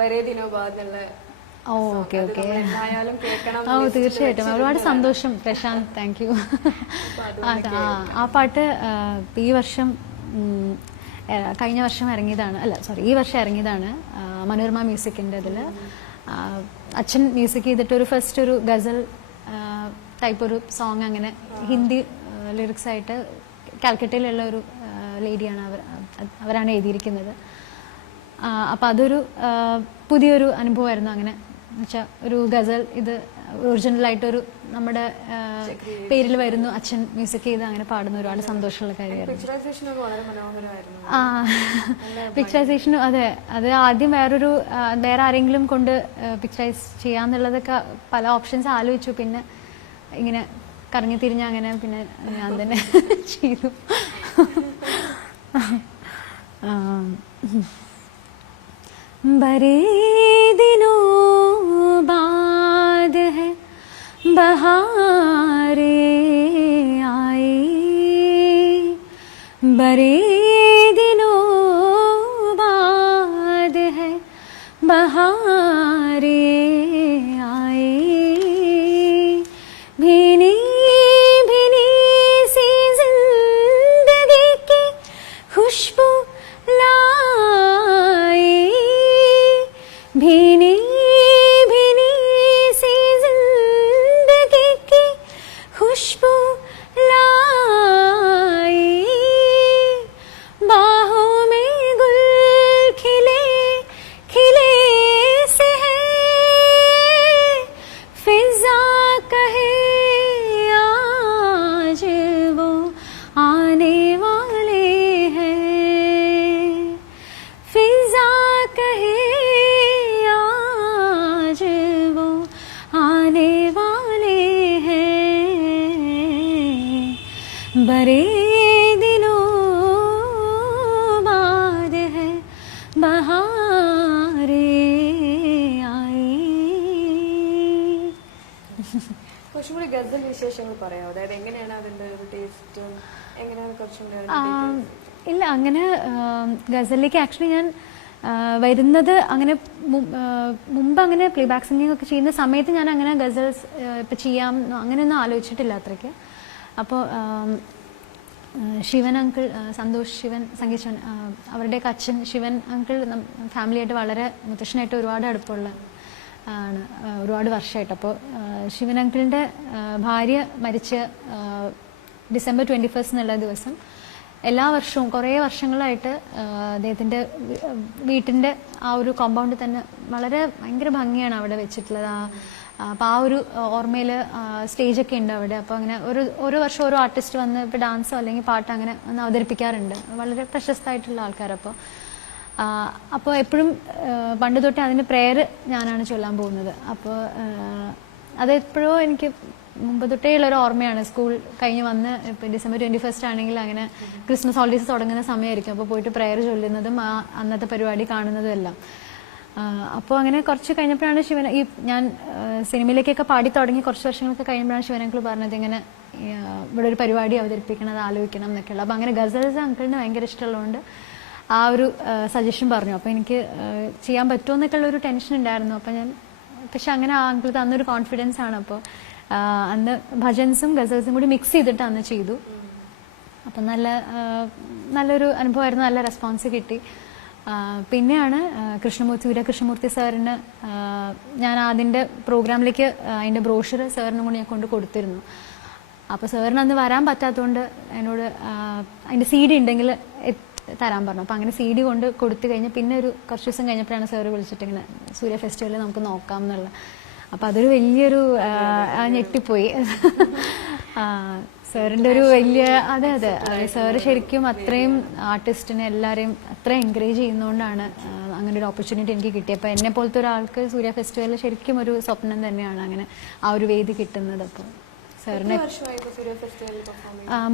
വരേ ദിനോബാദുള്ള തീർച്ചയായിട്ടും ഒരുപാട് സന്തോഷം പ്രശാന്ത്, താങ്ക് യു. ആ പാട്ട് ഈ വർഷം കഴിഞ്ഞ വർഷം ഇറങ്ങിയതാണ്, അല്ല സോറി ഈ വർഷം ഇറങ്ങിയതാണ് മനോരമ മ്യൂസിക്കിൻ്റെ ഇതിൽ. അച്ഛൻ മ്യൂസിക് ചെയ്തിട്ട് ഒരു ഫസ്റ്റ് ഒരു ഗസൽ ടൈപ്പ് ഒരു സോങ്, അങ്ങനെ ഹിന്ദി ലിറിക്സ് ആയിട്ട് കാൽക്കട്ടയിലുള്ള ഒരു ലേഡിയാണ് അവരാണ് എഴുതിയിരിക്കുന്നത്. അപ്പം അതൊരു പുതിയൊരു അനുഭവമായിരുന്നു. അങ്ങനെ എന്നുവെച്ചാൽ ഒരു ഗസൽ ഇത് ഒറിജിനലായിട്ടൊരു നമ്മുടെ പേരിൽ വരുന്നു, അച്ഛൻ മ്യൂസിക് ചെയ്ത് അങ്ങനെ പാടുന്ന ഒരുപാട് സന്തോഷമുള്ള കാര്യമായിരുന്നു. പിക്ചറൈസേഷനും അതെ, അത് ആദ്യം വേറെ ആരെങ്കിലും കൊണ്ട് പിക്ചറൈസ് ചെയ്യാന്നുള്ളതൊക്കെ പല ഓപ്ഷൻസ് ആലോചിച്ചു. പിന്നെ ഇങ്ങനെ കറങ്ങി തിരിഞ്ഞ് അങ്ങനെ പിന്നെ ഞാൻ തന്നെ ചെയ്തു. बड़े दिनों बाद है बहारे आई, बड़े दिनों बाद है बहारे आई, भीनी भीनी सी जिंदगी की खुशबू भीनी भीनी सी जिंदगी की खुशबू लाई, ഗസൽ വിശേഷങ്ങൾ പറയാം, അതായത് എങ്ങനെയാണ് അതിന്റെ ഒരു ടേസ്റ്റ്, എങ്ങനെയാണ് കുറച്ചും ഇല്ല അങ്ങനെ ഗസലിലേക്ക് ആക്ച്വലി ഞാൻ വരുന്നത് അങ്ങനെ മുമ്പ് അങ്ങനെ പ്ലേ ബാക്ക് സിംഗിങ് ഒക്കെ ചെയ്യുന്ന സമയത്ത് ഞാൻ അങ്ങനെ ഗസൽസ് ഇപ്പം ചെയ്യാം അങ്ങനെയൊന്നും ആലോചിച്ചിട്ടില്ല അത്രയ്ക്ക്. അപ്പോൾ ശിവൻ അങ്കിൾ, സന്തോഷ് ശിവൻ, സംഗീത് ശിവൻ, അവരുടെയൊക്കെ അച്ഛൻ ശിവൻ അങ്കിൾ ഫാമിലിയായിട്ട് വളരെ മുത്തശ്ശനായിട്ട് ഒരുപാട് അടുപ്പമുള്ള ആണ്, ഒരുപാട് വർഷമായിട്ട്. അപ്പോൾ ശിവൻ അങ്കിളിൻ്റെ ഭാര്യ മരിച്ച ഡിസംബർ 21 എന്നുള്ള ദിവസം എല്ലാ വർഷവും കുറേ വർഷങ്ങളായിട്ട് അദ്ദേഹത്തിൻ്റെ വീട്ടിൻ്റെ ആ ഒരു കോമ്പൗണ്ടിൽ തന്നെ വളരെ ഭയങ്കര ഭംഗിയാണ് അവിടെ വെച്ചിട്ടുള്ളത്. അപ്പോൾ ആ ഒരു ഓർമ്മയിൽ സ്റ്റേജൊക്കെ ഉണ്ട് അവിടെ. അപ്പോൾ അങ്ങനെ ഓരോ വർഷം ഓരോ ആർട്ടിസ്റ്റ് വന്ന് ഇപ്പോൾ ഡാൻസോ അല്ലെങ്കിൽ പാട്ട് അങ്ങനെ ഒന്ന് അവതരിപ്പിക്കാറുണ്ട്, വളരെ പ്രശസ്തമായിട്ടുള്ള ആൾക്കാർ. അപ്പോൾ എപ്പോഴും പണ്ട് തൊട്ടേ അതിൻ്റെ പ്രെയർ ഞാനാണ് ചൊല്ലാൻ പോകുന്നത്. അപ്പോൾ അതെപ്പോഴോ എനിക്ക് മുമ്പ് തൊട്ടേ ഉള്ളൊരു ഓർമ്മയാണ്. സ്കൂൾ കഴിഞ്ഞ് വന്ന് ഇപ്പോൾ ഡിസംബർ 21 ആണെങ്കിൽ അങ്ങനെ ക്രിസ്മസ് ഹോളിഡേസ് തുടങ്ങുന്ന സമയമായിരിക്കും. അപ്പോൾ പോയിട്ട് പ്രെയർ ചൊല്ലുന്നതും ആ അന്നത്തെ പരിപാടി കാണുന്നതും എല്ലാം. അപ്പോൾ അങ്ങനെ കുറച്ച് കഴിഞ്ഞപ്പോഴാണ് ഞാൻ സിനിമയിലേക്കൊക്കെ പാടി തുടങ്ങി കുറച്ച് വർഷങ്ങളൊക്കെ കഴിയുമ്പോഴാണ് ശിവനങ്കിൾ പറഞ്ഞത് ഇങ്ങനെ ഇവിടെ ഒരു പരിപാടി അവതരിപ്പിക്കണം, അത് ആലോചിക്കണം എന്നൊക്കെയുള്ള. അപ്പോൾ അങ്ങനെ ഗസൽസ് അങ്കിളിന് ഭയങ്കര ഇഷ്ടമുള്ളതുകൊണ്ട് ആ ഒരു സജഷൻ പറഞ്ഞു. അപ്പോൾ എനിക്ക് ചെയ്യാൻ പറ്റുമോ എന്നൊക്കെയുള്ള ഒരു ടെൻഷൻ ഉണ്ടായിരുന്നു. അപ്പോൾ പക്ഷെ അങ്ങനെ ആ അങ്കിൾ തന്നൊരു കോൺഫിഡൻസ് ആണ്. അപ്പോൾ അന്ന് ഭജൻസും ഗസൽസും കൂടി മിക്സ് ചെയ്തിട്ട് അന്ന് ചെയ്തു. അപ്പം നല്ലൊരു അനുഭവമായിരുന്നു, നല്ല റെസ്പോൺസ് കിട്ടി. പിന്നെയാണ് കൃഷ്ണമൂർത്തി സാറിന് ഞാൻ അതിൻ്റെ പ്രോഗ്രാമിലേക്ക് അതിൻ്റെ ബ്രോഷർ സാറിനും കൂടി ഞാൻ കൊണ്ട് കൊടുത്തിരുന്നു. അപ്പോൾ സാറിന് അന്ന് വരാൻ പറ്റാത്തതുകൊണ്ട് എന്നോട് അതിൻ്റെ CD ഉണ്ടെങ്കിൽ തരാൻ പറഞ്ഞു. അപ്പോൾ അങ്ങനെ CD കൊണ്ട് കൊടുത്തു കഴിഞ്ഞ് പിന്നെ കുറച്ച് ദിവസം കഴിഞ്ഞപ്പോഴാണ് സാറ് വിളിച്ചിട്ട് ഇങ്ങനെ സൂര്യ ഫെസ്റ്റിവലിൽ നമുക്ക് നോക്കാം എന്നുള്ള. അപ്പം അതൊരു വലിയൊരു ഞെട്ടിപ്പോയി. സാറിൻ്റെ ഒരു വലിയ അതെ സാറ് ശരിക്കും അത്രയും ആർട്ടിസ്റ്റിനെ എല്ലാവരെയും അത്ര എൻകറേജ് ചെയ്യുന്നതുകൊണ്ടാണ് അങ്ങനെ ഒരു ഓപ്പർച്യൂണിറ്റി എനിക്ക് കിട്ടിയത്. അപ്പോൾ എന്നെ പോലത്തെ ഒരാൾക്ക് സൂര്യ ഫെസ്റ്റിവലിൽ ശരിക്കും ഒരു സ്വപ്നം തന്നെയാണ് അങ്ങനെ ആ ഒരു വേദി കിട്ടുന്നത്. അപ്പോൾ സാറിന്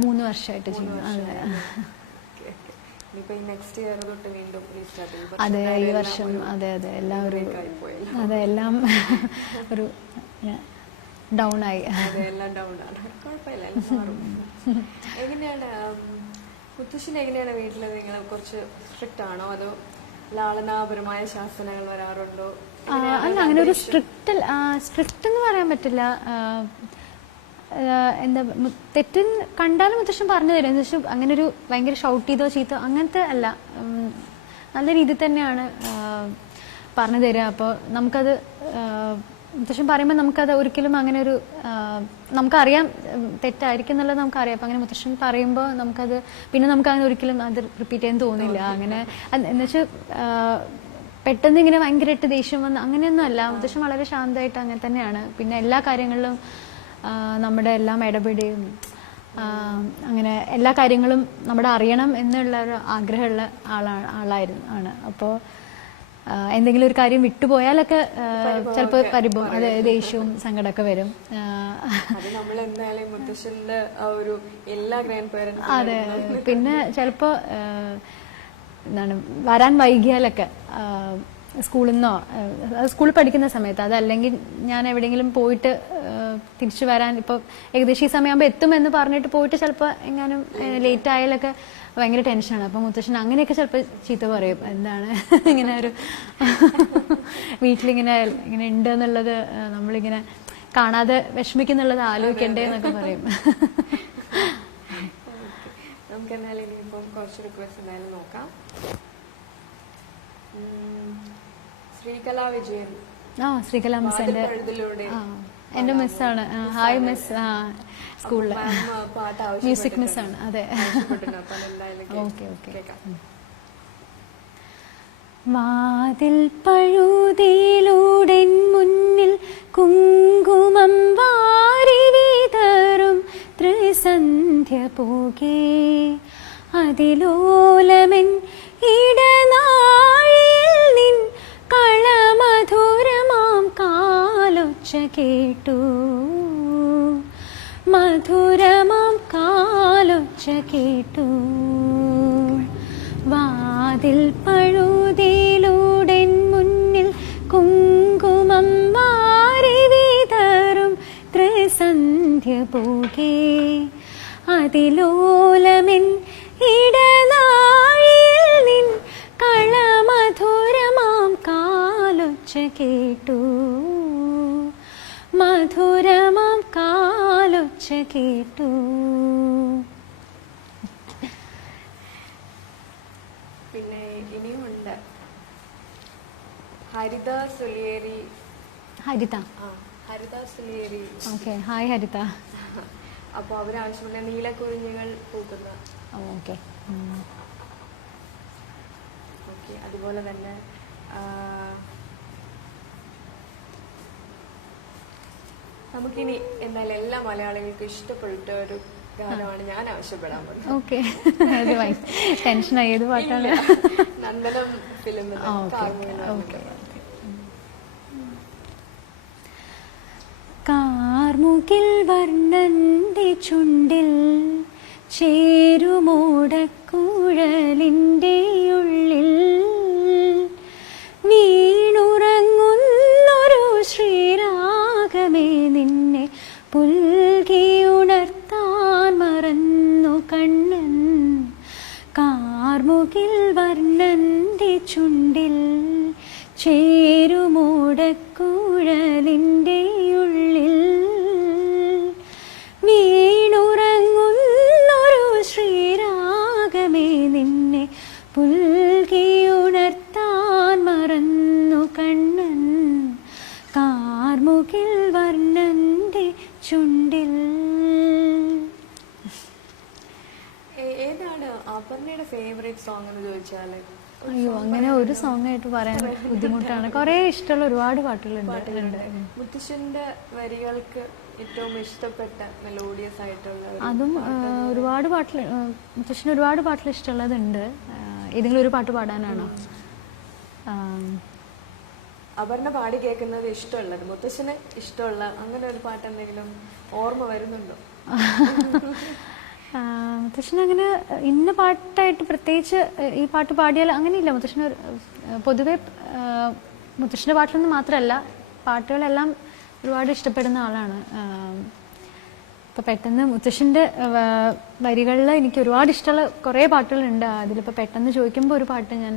3 വർഷമായിട്ട് ചെയ്യുന്നു. അതെ ഈ വർഷം അതെ എല്ലാം ഒരു ഡൗൺ ആയി. എങ്ങനെയാണ് മുത്തശ്ശിന് എങ്ങനെയാണ് വീട്ടിൽ? നിങ്ങൾ കുറച്ച് സ്ട്രിക്റ്റ് ആണോ അതോ ലാളനാപരമായ ശാസനകൾ വരാറുണ്ടോ? അല്ല അങ്ങനെ ഒരു സ്ട്രിക്റ്റ് എന്ന് പറയാൻ പറ്റില്ല. എന്താ തെറ്റും കണ്ടാലും മുത്തശ്ശൻ പറഞ്ഞു തരും. മുത്തശ്ശൻ അങ്ങനെ ഒരു ഭയങ്കര ഷൗട്ട് ചെയ്തോ ചീത്തോ അങ്ങനത്തെ അല്ല, നല്ല രീതിയിൽ തന്നെയാണ് പറഞ്ഞു തരിക. അപ്പോൾ നമുക്കത് മുത്തശ്ശൻ പറയുമ്പോൾ നമുക്കത് ഒരിക്കലും അങ്ങനെ ഒരു നമുക്കറിയാം തെറ്റായിരിക്കും എന്നുള്ളത് നമുക്കറിയാം. അപ്പം അങ്ങനെ മുത്തശ്ശൻ പറയുമ്പോൾ നമുക്ക് അങ്ങനെ ഒരിക്കലും അത് റിപ്പീറ്റ് ചെയ്യാൻ തോന്നില്ല. അങ്ങനെ എന്നുവെച്ചാൽ പെട്ടെന്ന് ഇങ്ങനെ ഭയങ്കരമായിട്ട് ദേഷ്യം വന്ന് അങ്ങനെയൊന്നും അല്ല. മുത്തശ്ശൻ വളരെ ശാന്തമായിട്ട് അങ്ങനെ തന്നെയാണ്. പിന്നെ എല്ലാ കാര്യങ്ങളിലും നമ്മുടെ എല്ലാം ഇടപെടുകയും അങ്ങനെ എല്ലാ കാര്യങ്ങളും നമ്മുടെ അറിയണം എന്നുള്ള ഒരു ആഗ്രഹമുള്ള ആണ്. അപ്പോൾ എന്തെങ്കിലും ഒരു കാര്യം വിട്ടുപോയാലൊക്കെ ചിലപ്പോൾ പരിഭവം, അതെ ദേഷ്യവും സങ്കടമൊക്കെ വരും. അതെ പിന്നെ ചിലപ്പോൾ വരാൻ വൈകിയാലൊക്കെ സ്കൂളിൽ പഠിക്കുന്ന സമയത്ത്, അതല്ലെങ്കിൽ ഞാൻ എവിടെയെങ്കിലും പോയിട്ട് തിരിച്ചു വരാൻ ഇപ്പോൾ ഏകദേശം ഈ സമയമാകുമ്പോൾ എത്തുമെന്ന് പറഞ്ഞിട്ട് പോയിട്ട് ചിലപ്പോൾ എങ്ങാനും ലേറ്റ് ആയാലൊക്കെ ഭയങ്കര ടെൻഷനാണ്. അപ്പോൾ മുത്തശ്ശൻ അങ്ങനെയൊക്കെ ചിലപ്പോൾ ചീത്ത പറയും. എന്താണ് ഇങ്ങനെ ഒരു വീട്ടിലിങ്ങനെ ഉണ്ട് എന്നുള്ളത് നമ്മളിങ്ങനെ കാണാതെ വിഷമിക്കുന്നുള്ളത് ആലോചിക്കണ്ടേ എന്നൊക്കെ പറയും. നമുക്ക് എന്നാലും ഇനിയിപ്പം കുറച്ച് റിക്വസ്റ്റ് എന്തായാലും നോക്കാം. ശ്രീകലാ വിജയൻ, ശ്രീകലാ മിസ് എന്റെ മിസ്സാണ്. ഹായ് മിസ്, സ്കൂളില് മ്യൂസിക് മിസ്സാണ്. അതെ ഓക്കെ. വാതിൽ പഴുതിയിലൂടെ മുന്നിൽ കുങ്കുമം വാരി വിതറും ത്രിസന്ധ്യ പോകേ, അതിലോലമൻ ഇടനാഴിയിൽ നിൻ കളമധുരമാം കാലൊച്ച കേട്ടു, മധുരമാം കാലൊച്ച കേട്ടു. വാതിൽ പഴുതിയിലൂടെ മുന്നിൽ കുങ്കുമം വാരി വിതറും ത്രിസന്ധ്യ അതിലോലമെൻ ഇടനാഴിയിൽ നിൻ കളമധുരമാം കാലൊച്ച കേട്ടു, മധുരമാം കാലൊച്ച കേട്ടു. പിന്നെ ഇനിയുമുണ്ട് ഹരിത സുലിയേരി. ഹരിത. ഹരിത സുലിയേരി. ഓക്കെ, ഹായ് ഹരിത. അപ്പോൾ അവരാവശ്യമുള്ള നീലക്കുറിഞ്ഞുകൾ പൂക്കുന്ന. ഓക്കെ. ഓക്കെ, അതുപോലെ തന്നെ നമുക്കിനി എന്നാൽ എല്ലാ മലയാളികൾക്കും ഇഷ്ടപ്പെട്ട ഒരു ഗാനമാണ് ഞാൻ ആവശ്യപ്പെടാൻ പോകുന്നത്. ഓക്കെ, ടെൻഷനായി. ഏത് പാട്ടാണ്? നന്ദനം ഫിലിമിൽ കാർമുകിൽ വർണ്ണന്റെ ചുണ്ടിൽ ചേരുമോടക്കുഴലിൻ്റെ ഉള്ളിൽ വീണുറങ്ങുന്നൊരു ശ്രീരാഗമേ നിന്നെ പുൽകിയുണർത്താൻ മറന്നു കണ്ണൻ. കാർമുകിൽ വർണ്ണന്റെ ചുണ്ടിൽ ചേരുമോടക്കുഴലിൻ്റെ ഉള്ളിൽ വീണുറങ്ങുന്നൊരു ശ്രീരാഗമേ നിന്നെ പുൽകിയുണർത്താൻ മറന്നു കണ്ണൻ. കാർമുകിൽ വർണ്ണന്റെ ചുണ്ടിൽ. ഏതാണ് അപർണയുടെ ഫേവറേറ്റ് സോങ് എന്ന് ചോദിച്ചാല്? അയ്യോ, അങ്ങനെ ഒരു സോങ് ആയിട്ട് പറയാൻ ബുദ്ധിമുട്ടാണ്. കുറെ ഇഷ്ടമുള്ള ഒരുപാട് പാട്ടുകളുണ്ട്. മുത്തശ്ശന്റെ വരികൾക്ക് ഏറ്റവും ഇഷ്ടപ്പെട്ട മെലോഡിയസ് ആയിട്ടുള്ള അതും ഒരുപാട് പാട്ടിൽ, മുത്തശ്ശന് ഒരുപാട് പാട്ടിൽ ഇഷ്ടമുള്ളതുണ്ട്. ഏതെങ്കിലും ഒരു പാട്ട് പാടാനാണോ? അപർണ പാടി കേൾക്കുന്നത് ഇഷ്ടമുള്ളത്, മുത്തശ്ശന് ഇഷ്ടമുള്ള അങ്ങനെ ഒരു പാട്ട് എന്തെങ്കിലും ഓർമ്മ വരുന്നുണ്ടോ? മുത്തശ്ശന് അങ്ങനെ ഇന്ന പാട്ടായിട്ട് പ്രത്യേകിച്ച് ഈ പാട്ട് പാടിയാൽ അങ്ങനെയില്ല. മുത്തശ്ശന് പൊതുവെ മുത്തശ്ശൻ്റെ പാട്ടിലൊന്നും മാത്രമല്ല, പാട്ടുകളെല്ലാം ഒരുപാട് ഇഷ്ടപ്പെടുന്ന ആളാണ്. ഇപ്പം പെട്ടെന്ന് മുത്തശ്ശൻ്റെ വരികളിൽ എനിക്ക് ഒരുപാട് ഇഷ്ടമുള്ള കുറേ പാട്ടുകളുണ്ട്. അതിലിപ്പോൾ പെട്ടെന്ന് ചോദിക്കുമ്പോൾ ഒരു പാട്ട് ഞാൻ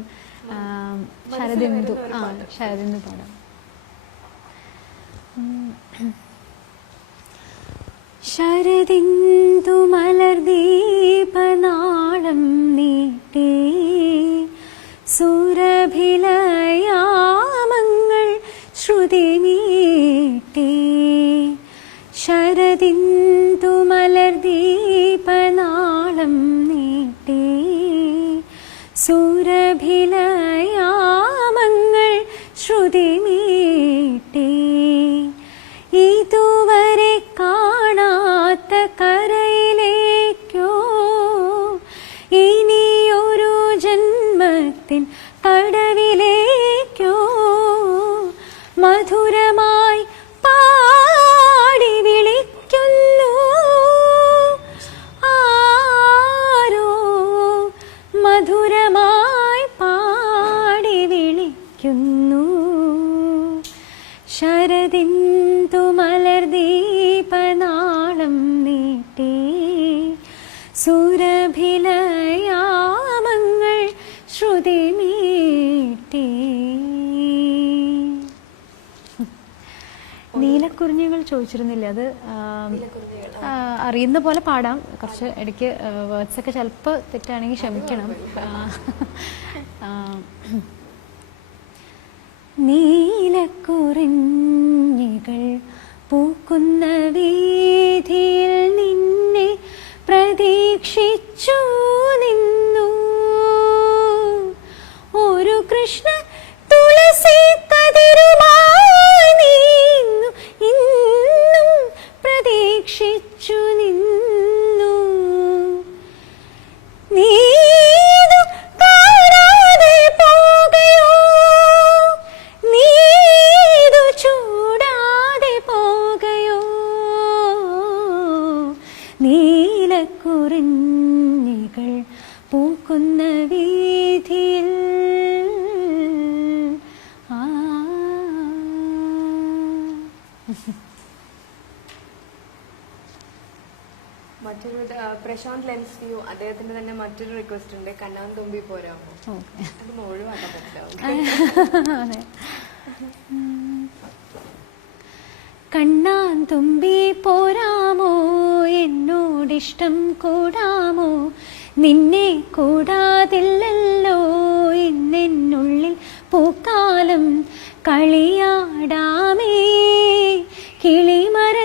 ശരദിന്ദു പാടാം. ശരദിന്ദു മലർദീപനാളം നീട്ടി സുരഭിലയാമങ്ങൾ ശ്രുതി മീട്ടി. ശരദിന്ദു മലർദീപനാളം നീട്ടി സുരഭിലയാമങ്ങൾ ശ്രുതി മീട്ടി. ഇതുവരെ കാണാത്ത കരയിലേക്കോ ഇനിയൊരു ജന്മത്തിൻ കടവിലേക്കോ മധുരമായി പാടി വിളിക്കുന്നു ആരോ, മധുരമായി പാടി വിളിക്കുന്നു. ശരദിന്ദു മലർദീപനാളം നീട്ടി സുരഭിലയാമങ്ങൾ ശ്രുതി മീട്ടി. നീലക്കുറിഞ്ഞുകൾ ചോദിച്ചിരുന്നില്ല. അത് അറിയുന്ന പോലെ പാടാം. കുറച്ച് ഇടയ്ക്ക് വേർഡ്സൊക്കെ ചിലപ്പോൾ തെറ്റാണെങ്കിൽ ക്ഷമിക്കണം. നീലക്കുറിഞ്ഞികൾ പൂക്കുന്ന വീഥിയിൽ നിന്നെ പ്രതീക്ഷിച്ചു നിന്നു ഒരു കൃഷ്ണ തുളസി കതിരുമായി നീന്നു, ഇന്നും പ്രതീക്ഷിച്ചു നിന്നു. നീതു കാണാതെ പോകയോ, നീതു ചൂടാതെ പോകയോ. നീലക്കുറിഞ്ഞികൾ പൂക്കുന്ന വീഥിയിൽ മറ്റൊരു പ്രശാന്ത് ലെൻസ് വ്യൂ അദ്ദേഹത്തിന്റെ തന്നെ മറ്റൊരു റിക്വസ്റ്റ് ഉണ്ട്, കണ്ണാൻ തുമ്പി പോരാമോ? അത് ഒഴിവാക്കാൻ പറ്റില്ല. കണ്ണാൻ തുമ്പി പോരാമോ, എന്നോടിഷ്ടം കൂടാമോ, നിന്നെ കൂടാതില്ലല്ലോ ഇന്നെന്നുള്ളിൽ പൂക്കാലം, കളിയാടാമേ കിളിമരത്തണലോരം,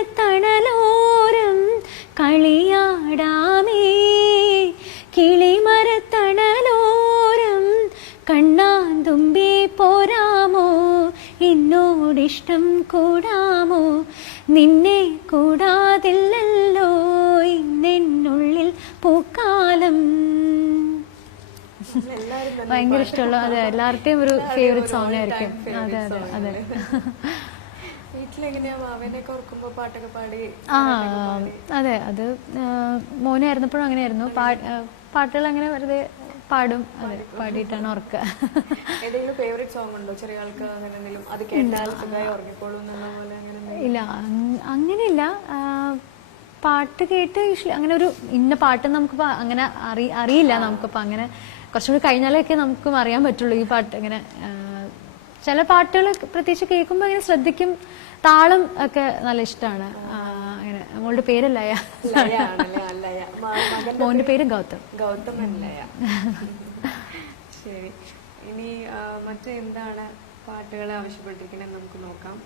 കളിയാടാമേ കിളിമരത്തണലോരം, കണ്ണാൻ തുമ്പി പോരാമോ, എന്നോടിഷ്ടം കൂടാമോ, നിന്നെ കൂടാതില്ലല്ലോ ഇന്നെന്നുള്ളിൽ പൂക്കാലം. ഭയങ്കര ഇഷ്ടമുള്ള, അതെ, എല്ലാവർക്കും ഒരു ഫേവറേറ്റ് സോങ് ആയിരിക്കും. അതെ അതെ അതെ. ആ അതെ, അത് മോനായിരുന്നപ്പോഴും അങ്ങനെയായിരുന്നു. പാട്ടുകൾ അങ്ങനെ വെറുതെ പാടും. അതെ, പാടിയിട്ടാണ് ഉറക്കുക. ഇല്ല, അങ്ങനെയില്ല. പാട്ട് കേട്ട് അങ്ങനെ ഒരു ഇന്ന പാട്ട് നമുക്കിപ്പോൾ അങ്ങനെ അറിയില്ല. നമുക്കിപ്പോൾ അങ്ങനെ കുറച്ചുകൂടി കഴിഞ്ഞാലൊക്കെ നമുക്കും അറിയാൻ പറ്റുള്ളൂ ഈ പാട്ട്. ഇങ്ങനെ ചില പാട്ടുകൾ പ്രത്യേകിച്ച് കേൾക്കുമ്പോൾ അങ്ങനെ ശ്രദ്ധിക്കും. താളം ഒക്കെ നല്ല ഇഷ്ടമാണ്. അങ്ങനെ മോളുടെ പേര് ലയ, മോന്റെ പേര് ഗൗതം. ശരി, ഇനി മറ്റെന്താണ് പാട്ടുകളെ ആവശ്യപ്പെട്ടിരിക്കുന്നത് നമുക്ക് നോക്കാം.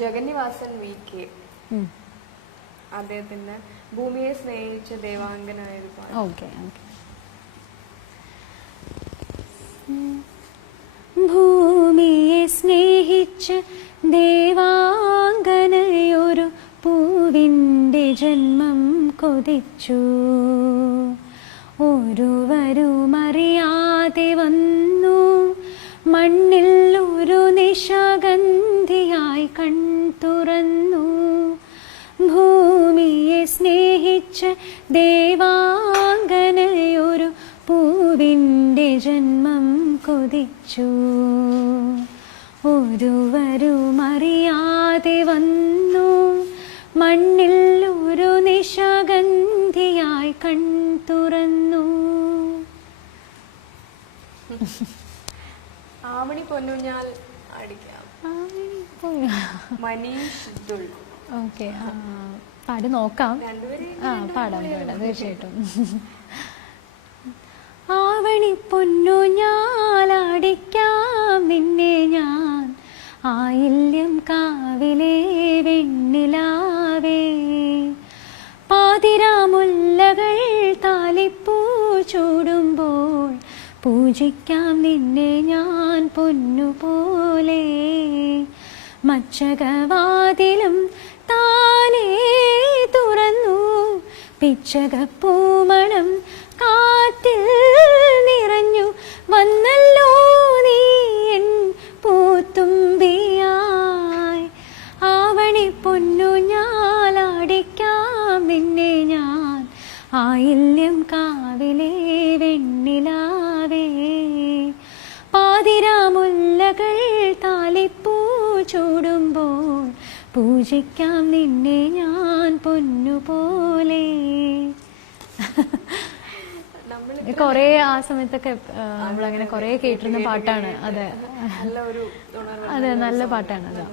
ജഗന്നിവാസൻ VK അദ്ദേഹത്തിന്റെ ഭൂമിയെ സ്നേഹിച്ച ദേവാംഗനായൊരു പാട്ട്. ഓക്കെ. ഭൂമിയെ സ്നേഹിച്ച ദേവാംഗനയൊരു പൂവിൻ്റെ ജന്മം കൊതിച്ചു, ഒരുവരുമറിയാതെ വന്നു മണ്ണിൽ ഒരു നിശാഗന്ധിയായി കൺ തുറന്നു. ഭൂമിയെ സ്നേഹിച്ച ദേവാംഗനയൊരു പൂവിൻ്റെ ജന്മം കൊതിച്ചു, ഒരുവരുമറിയാതെ വന്നു മണ്ണിൽ ഒരു നിശാഗന്ധിയായി കൺ തുറന്നു. ആവണി പൊന്നൂഞ്ഞാൽ അടിക്കാം. മനീഷ് ദുൾ. ഓക്കെ, പാടി നോക്കാം. പാടാം തീർച്ചയായിട്ടും. ആവണി പൊന്നൂഞ്ഞാലടിക്കാം നിന്നെ ഞാൻ, ആയില്യം കാവിലെ വെണ്ണിലാവേ, പാതിരാമുല്ലകൾ താലിപ്പൂ ചൂടുമ്പോൾ പൂജിക്കാം നിന്നെ ഞാൻ പൊന്നുപോലെ. മച്ചകവാതിലും താനേ തുറന്നു, പിച്ചകപ്പൂമണം കാറ്റിൽ നിറഞ്ഞു വന്നല്ലോ നീ എൻ പൂത്തുമ്പിയായി. ആവണി പൊന്നൂഞ്ഞാലടിക്കാം നിന്നെ ഞാൻ, ആയില്യം കാവിലെ വെണ്ണിലാവേ, പാതിരാമുല്ലകൾ താലിപ്പൂ ചൂടുമ്പോൾ പൂജിക്കാം നിന്നെ ഞാൻ പൊന്നുപോലെ. കൊറേ ആ സമയത്തൊക്കെ നമ്മളങ്ങനെ കൊറേ കേട്ടിരുന്ന പാട്ടാണ്. അതെ അതെ, നല്ല പാട്ടാണ്. അതാ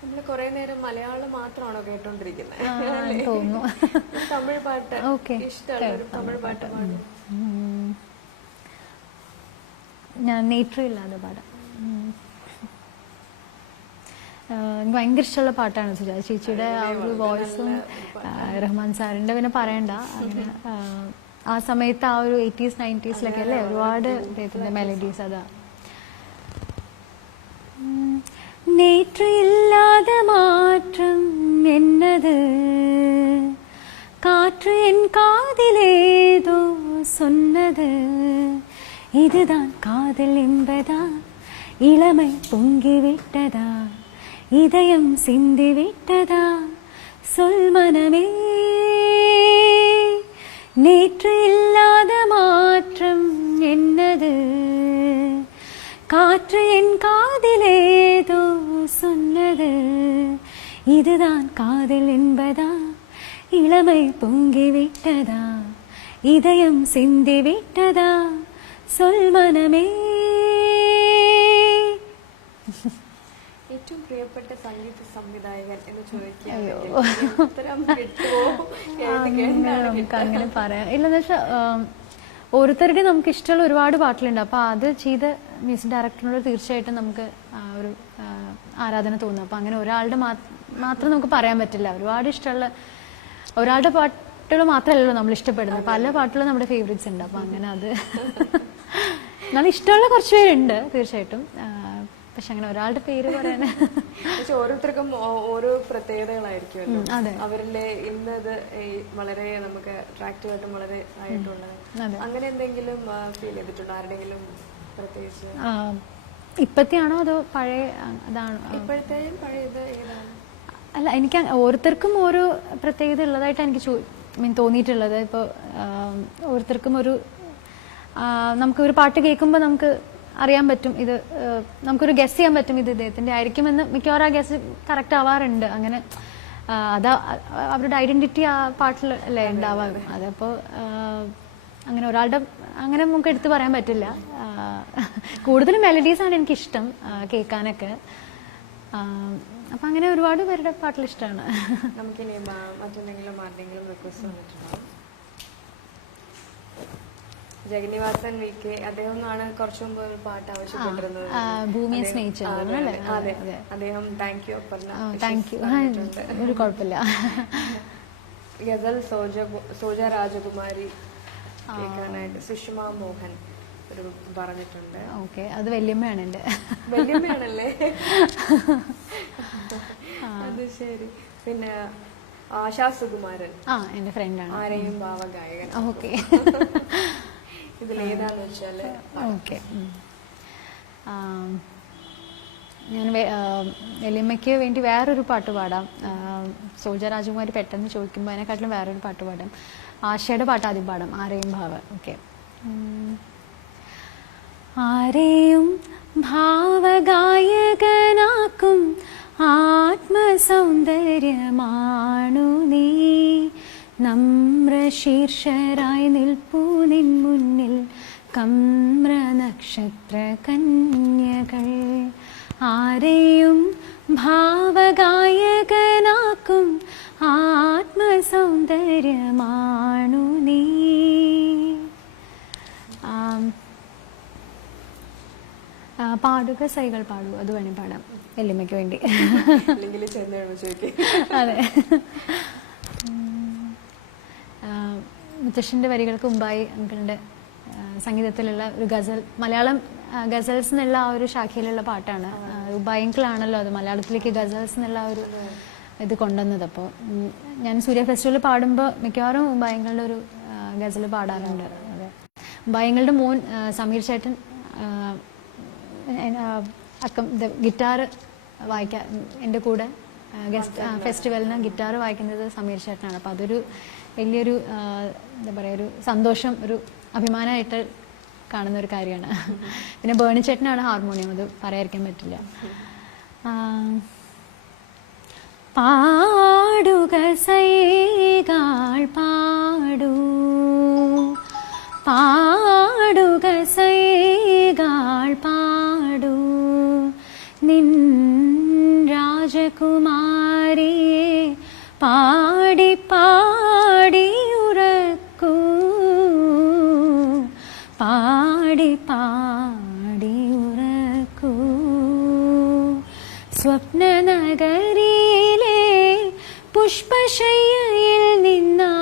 നമ്മള് കൊറേ നേരം മലയാളം മാത്രമാണോ കേട്ടോണ്ടിരിക്കുന്നത് തോന്നുന്നു. തമിഴ് പാട്ട് ഇഷ്ടമുള്ള തമിഴ് പാട്ട് പാടും. ഞാൻ നേറ്ററില്ലാതെ പാടാം. എനിക്ക് ഭയങ്കര ഇഷ്ടമുള്ള പാട്ടാണ് സുജാത ചേച്ചിയുടെ ആ ഒരു വോയിസും റഹ്മാൻ സാറിന്റെ പിന്നെ പറയണ്ട. അങ്ങനെ ആ സമയത്ത് ആ ഒരു 80s 90s അല്ലേ ഒരുപാട് അദ്ദേഹത്തിന്റെ മെലഡീസ്. അതാ നേற்று இல்லாத மாற்றம் என்னது, காற்று என் காதிலேதோ சொன்னது, இதுதான் காதல் என்பதா, இளமை பொங்கிவிட்டதா, இதயம் சிந்திவிட்டதா, சொல் மனமே. நேற்று இல்லாத மாற்றம் என்னது, காற்று என் காதிலேதோ சொன்னது, இதுதான் காதல் என்பதா, இளமை பொங்கி விட்டதா, இதயம் சிந்தி விட்டதா, சொல் மனமே. ഏറ്റവും പ്രിയപ്പെട്ട സംഗീത സംവിധായകൻ എന്ന് ചോദിക്കുകയാണെങ്കിൽ ഉത്തരം കിട്ടുമോ? നമുക്ക് അങ്ങനെ പറയാം. ഇല്ലെന്ന് വെച്ചാൽ ഓരോരുത്തരുടെ നമുക്ക് ഇഷ്ടമുള്ള ഒരുപാട് പാട്ടിലുണ്ട്. അപ്പോൾ അത് ചെയ്ത മ്യൂസിക് ഡയറക്ടറിനോട് തീർച്ചയായിട്ടും നമുക്ക് ഒരു ആരാധന തോന്നും. അപ്പോൾ അങ്ങനെ ഒരാളുടെ മാത്രം നമുക്ക് പറയാൻ പറ്റില്ല. ഒരുപാട് ഇഷ്ടമുള്ള ഒരാളുടെ പാട്ടുകൾ മാത്രമല്ലല്ലോ നമ്മൾ ഇഷ്ടപ്പെടുന്നത്, പല പാട്ടുകളും നമ്മുടെ ഫേവറേറ്റ്സ് ഉണ്ട്. അപ്പോൾ അങ്ങനെ അത് നല്ല ഇഷ്ടമുള്ള കുറച്ച് പേരുണ്ട് തീർച്ചയായിട്ടും. പക്ഷെ അങ്ങനെ ഒരാളുടെ പേര് പറയാൻ ഓരോരുത്തർക്കും ഓരോ പ്രത്യേകതകളായിരിക്കുമല്ലോ. അവരിലെ ഇന്നത് വളരെ നമുക്ക് അട്രാക്റ്റീവ് ആയിട്ടും വളരെ ആയിട്ടുള്ളത്. അങ്ങനെ എന്തെങ്കിലും ഫീൽ ചെയ്തിട്ടുണ്ടോ ആരുടെങ്കിലും പ്രത്യേകിച്ച്? ഇപ്പത്തെയാണോ അതോ പഴയ അതാണോ? ഇപ്പോഴത്തെയും പഴയത് ഏതാണ്? അല്ല, എനിക്ക് ഓരോരുത്തർക്കും ഓരോ പ്രത്യേകത ഉള്ളതായിട്ട് എനിക്ക് തോന്നിയിട്ടുള്ളത്. ഇപ്പോൾ ഓരോരുത്തർക്കും നമുക്ക് ഒരു പാട്ട് കേൾക്കുമ്പോൾ നമുക്ക് അറിയാൻ പറ്റും, ഇത് നമുക്കൊരു ഗസ് ചെയ്യാൻ പറ്റും ഇത് ഇദ്ദേഹത്തിന്റെ ആയിരിക്കുമെന്ന്. മിക്കവാറും ആ ഗസ് കറക്റ്റ് ആവാറുണ്ട്. അങ്ങനെ അവരുടെ ഐഡന്റിറ്റി ആ പാട്ടിൽ അല്ലേ ഉണ്ടാവാറ്. അതപ്പോൾ അങ്ങനെ ഒരാളുടെ അങ്ങനെ നമുക്ക് എടുത്തു പറയാൻ പറ്റില്ല. കൂടുതലും മെലഡീസാണ് എനിക്കിഷ്ടം കേൾക്കാനൊക്കെ. അപ്പൊ അങ്ങനെ ഒരുപാട് പേരുടെ പാട്ടിൽ ഇഷ്ടമാണ്. നമുക്കിനി മറ്റെന്തെങ്കിലും ആരുടെങ്കിലും റിക്വസ്റ്റ് വന്നിട്ടുണ്ടോ? ജഗന്നിവാസൻ VK അദ്ദേഹമാണ് കുറച്ചു മുമ്പ് ഒരു പാട്ട് ആവശ്യപ്പെട്ടിരുന്നത്, ഭൂമിയെ സ്നേഹിച്ചത്. അതെ, അദ്ദേഹം താങ്ക് യു പറഞ്ഞ. താങ്ക് യു, ഒരു കുഴപ്പമില്ല. ഗസൽ സോജ രാജകുമാരി കേൾക്കാനായിട്ട് സുഷമ മോഹൻ ഒരു പറഞ്ഞിട്ടുണ്ട്. ഓക്കെ, അത് വല്യമ്മയാണ് എന്റെ. വല്യമ്മയാണല്ലേ? അത് ശരി. പിന്നെ ആശാ സുകുമാരൻ എന്റെ ഫ്രണ്ടാണ്, ആരെയും ഭാവഗായകൻ. ഓക്കെ, ഇതിലേതാന്ന് വെച്ചാല് ഓക്കെ. ഞാൻ വല്യമ്മയ്ക്ക് വേണ്ടി വേറൊരു പാട്ട് പാടാം. സോജ രാജകുമാരി പെട്ടെന്ന് ചോദിക്കുമ്പോൾ അതിനെക്കാട്ടിലും വേറൊരു പാട്ട് പാടാം. ആശയുടെ പാട്ട് ആദ്യം പാടാം, ആരെയും ഭാവ. ഓക്കെ. ആരെയും ഭാവഗായകനാക്കും ആത്മസൗന്ദര്യമാണു നീ, നമ്രശീർഷരായി നിൽപ്പൂ നിൻ മുന്നിൽ കമ്ര നക്ഷത്ര കന്യകൾ. ആരെയും ഭാവഗായകനാക്കും ആത്മസൗന്ദര്യമാണു നീ. പാടുക സൈകൾ പാടൂ, അത് വേണേ പാടാം വല്യമ്മയ്ക്ക് വേണ്ടി. അതെ, മുത്തശ്ശൻ്റെ വരികൾക്ക് മുമ്പായി അങ്കിളിൻ്റെ സംഗീതത്തിലുള്ള ഒരു ഗസൽ, മലയാളം ഗസൽസ് എന്നുള്ള ആ ഒരു ശാഖയിലുള്ള പാട്ടാണ്. ഉബായിങ്കിളാണല്ലോ അത് മലയാളത്തിലേക്ക് ഗസൽസ് എന്നുള്ള ഒരു ഇത് കൊണ്ടുവന്നത്. അപ്പോൾ ഞാൻ സൂര്യ ഫെസ്റ്റിവലിൽ പാടുമ്പോൾ മിക്കവാറും ഉബായിങ്ങളുടെ ഒരു ഗസൽ പാടാറുണ്ട്. അതെ, ഉബായിങ്ങളുടെ മോൻ സമീർ ചേട്ടൻ ഗിറ്റാർ വായിക്കാൻ എൻ്റെ കൂടെ ഗസ്റ്റ് ഫെസ്റ്റിവലിന് ഗിറ്റാർ വായിക്കുന്നത് സമീർ ചേട്ടനാണ്. അപ്പോൾ അതൊരു വലിയൊരു എന്താ പറയുക, ഒരു സന്തോഷം, ഒരു അഭിമാനമായിട്ട് കാണുന്ന ഒരു കാര്യമാണ്. പിന്നെ ബേണി ചേട്ടനാണ് ഹാർമോണിയം, അത് പറയാതിരിക്കാൻ പറ്റില്ല. പാടുക സൈകൾ പാടൂ, പാടുക സൈകൾ പാടൂ, നിൻ രാജകുമാരിയെ പാടി പാടി ഉറക്കൂ, പാടി പാടി ഉറക്കൂ. സ്വപ്നനഗരിയിലെ പുഷ്പശയ്യയിൽ നിന്നാ,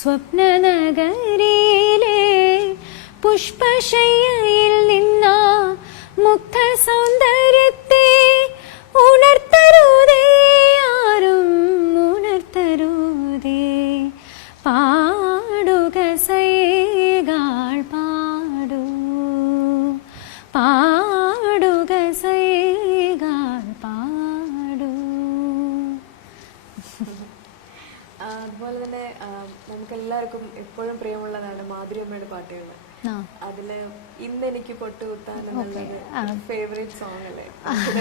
സ്വപ്നനഗരിയിലെ പുഷ്പശയ്യയിൽ നിന്നാ മുഗ്ധ സൗന്ദര്യത്തെ ഉണർത്തരുതേ, ആരും ഉണർത്തരുതേ. പാടുക സൈകൾ പാടൂ, പാടുക സൈകൾ പാടൂ. അതുപോലെ തന്നെ നമുക്ക് എല്ലാവർക്കും എപ്പോഴും പ്രിയമുള്ളതാണ് മാധുര്യമ്മയുടെ പാട്ടുകൾ. അതില് ഇന്ന് എനിക്ക് പൊട്ടുകുത്താൻ എന്നുള്ളത് ഫേവറേറ്റ് സോങ് അല്ലേ,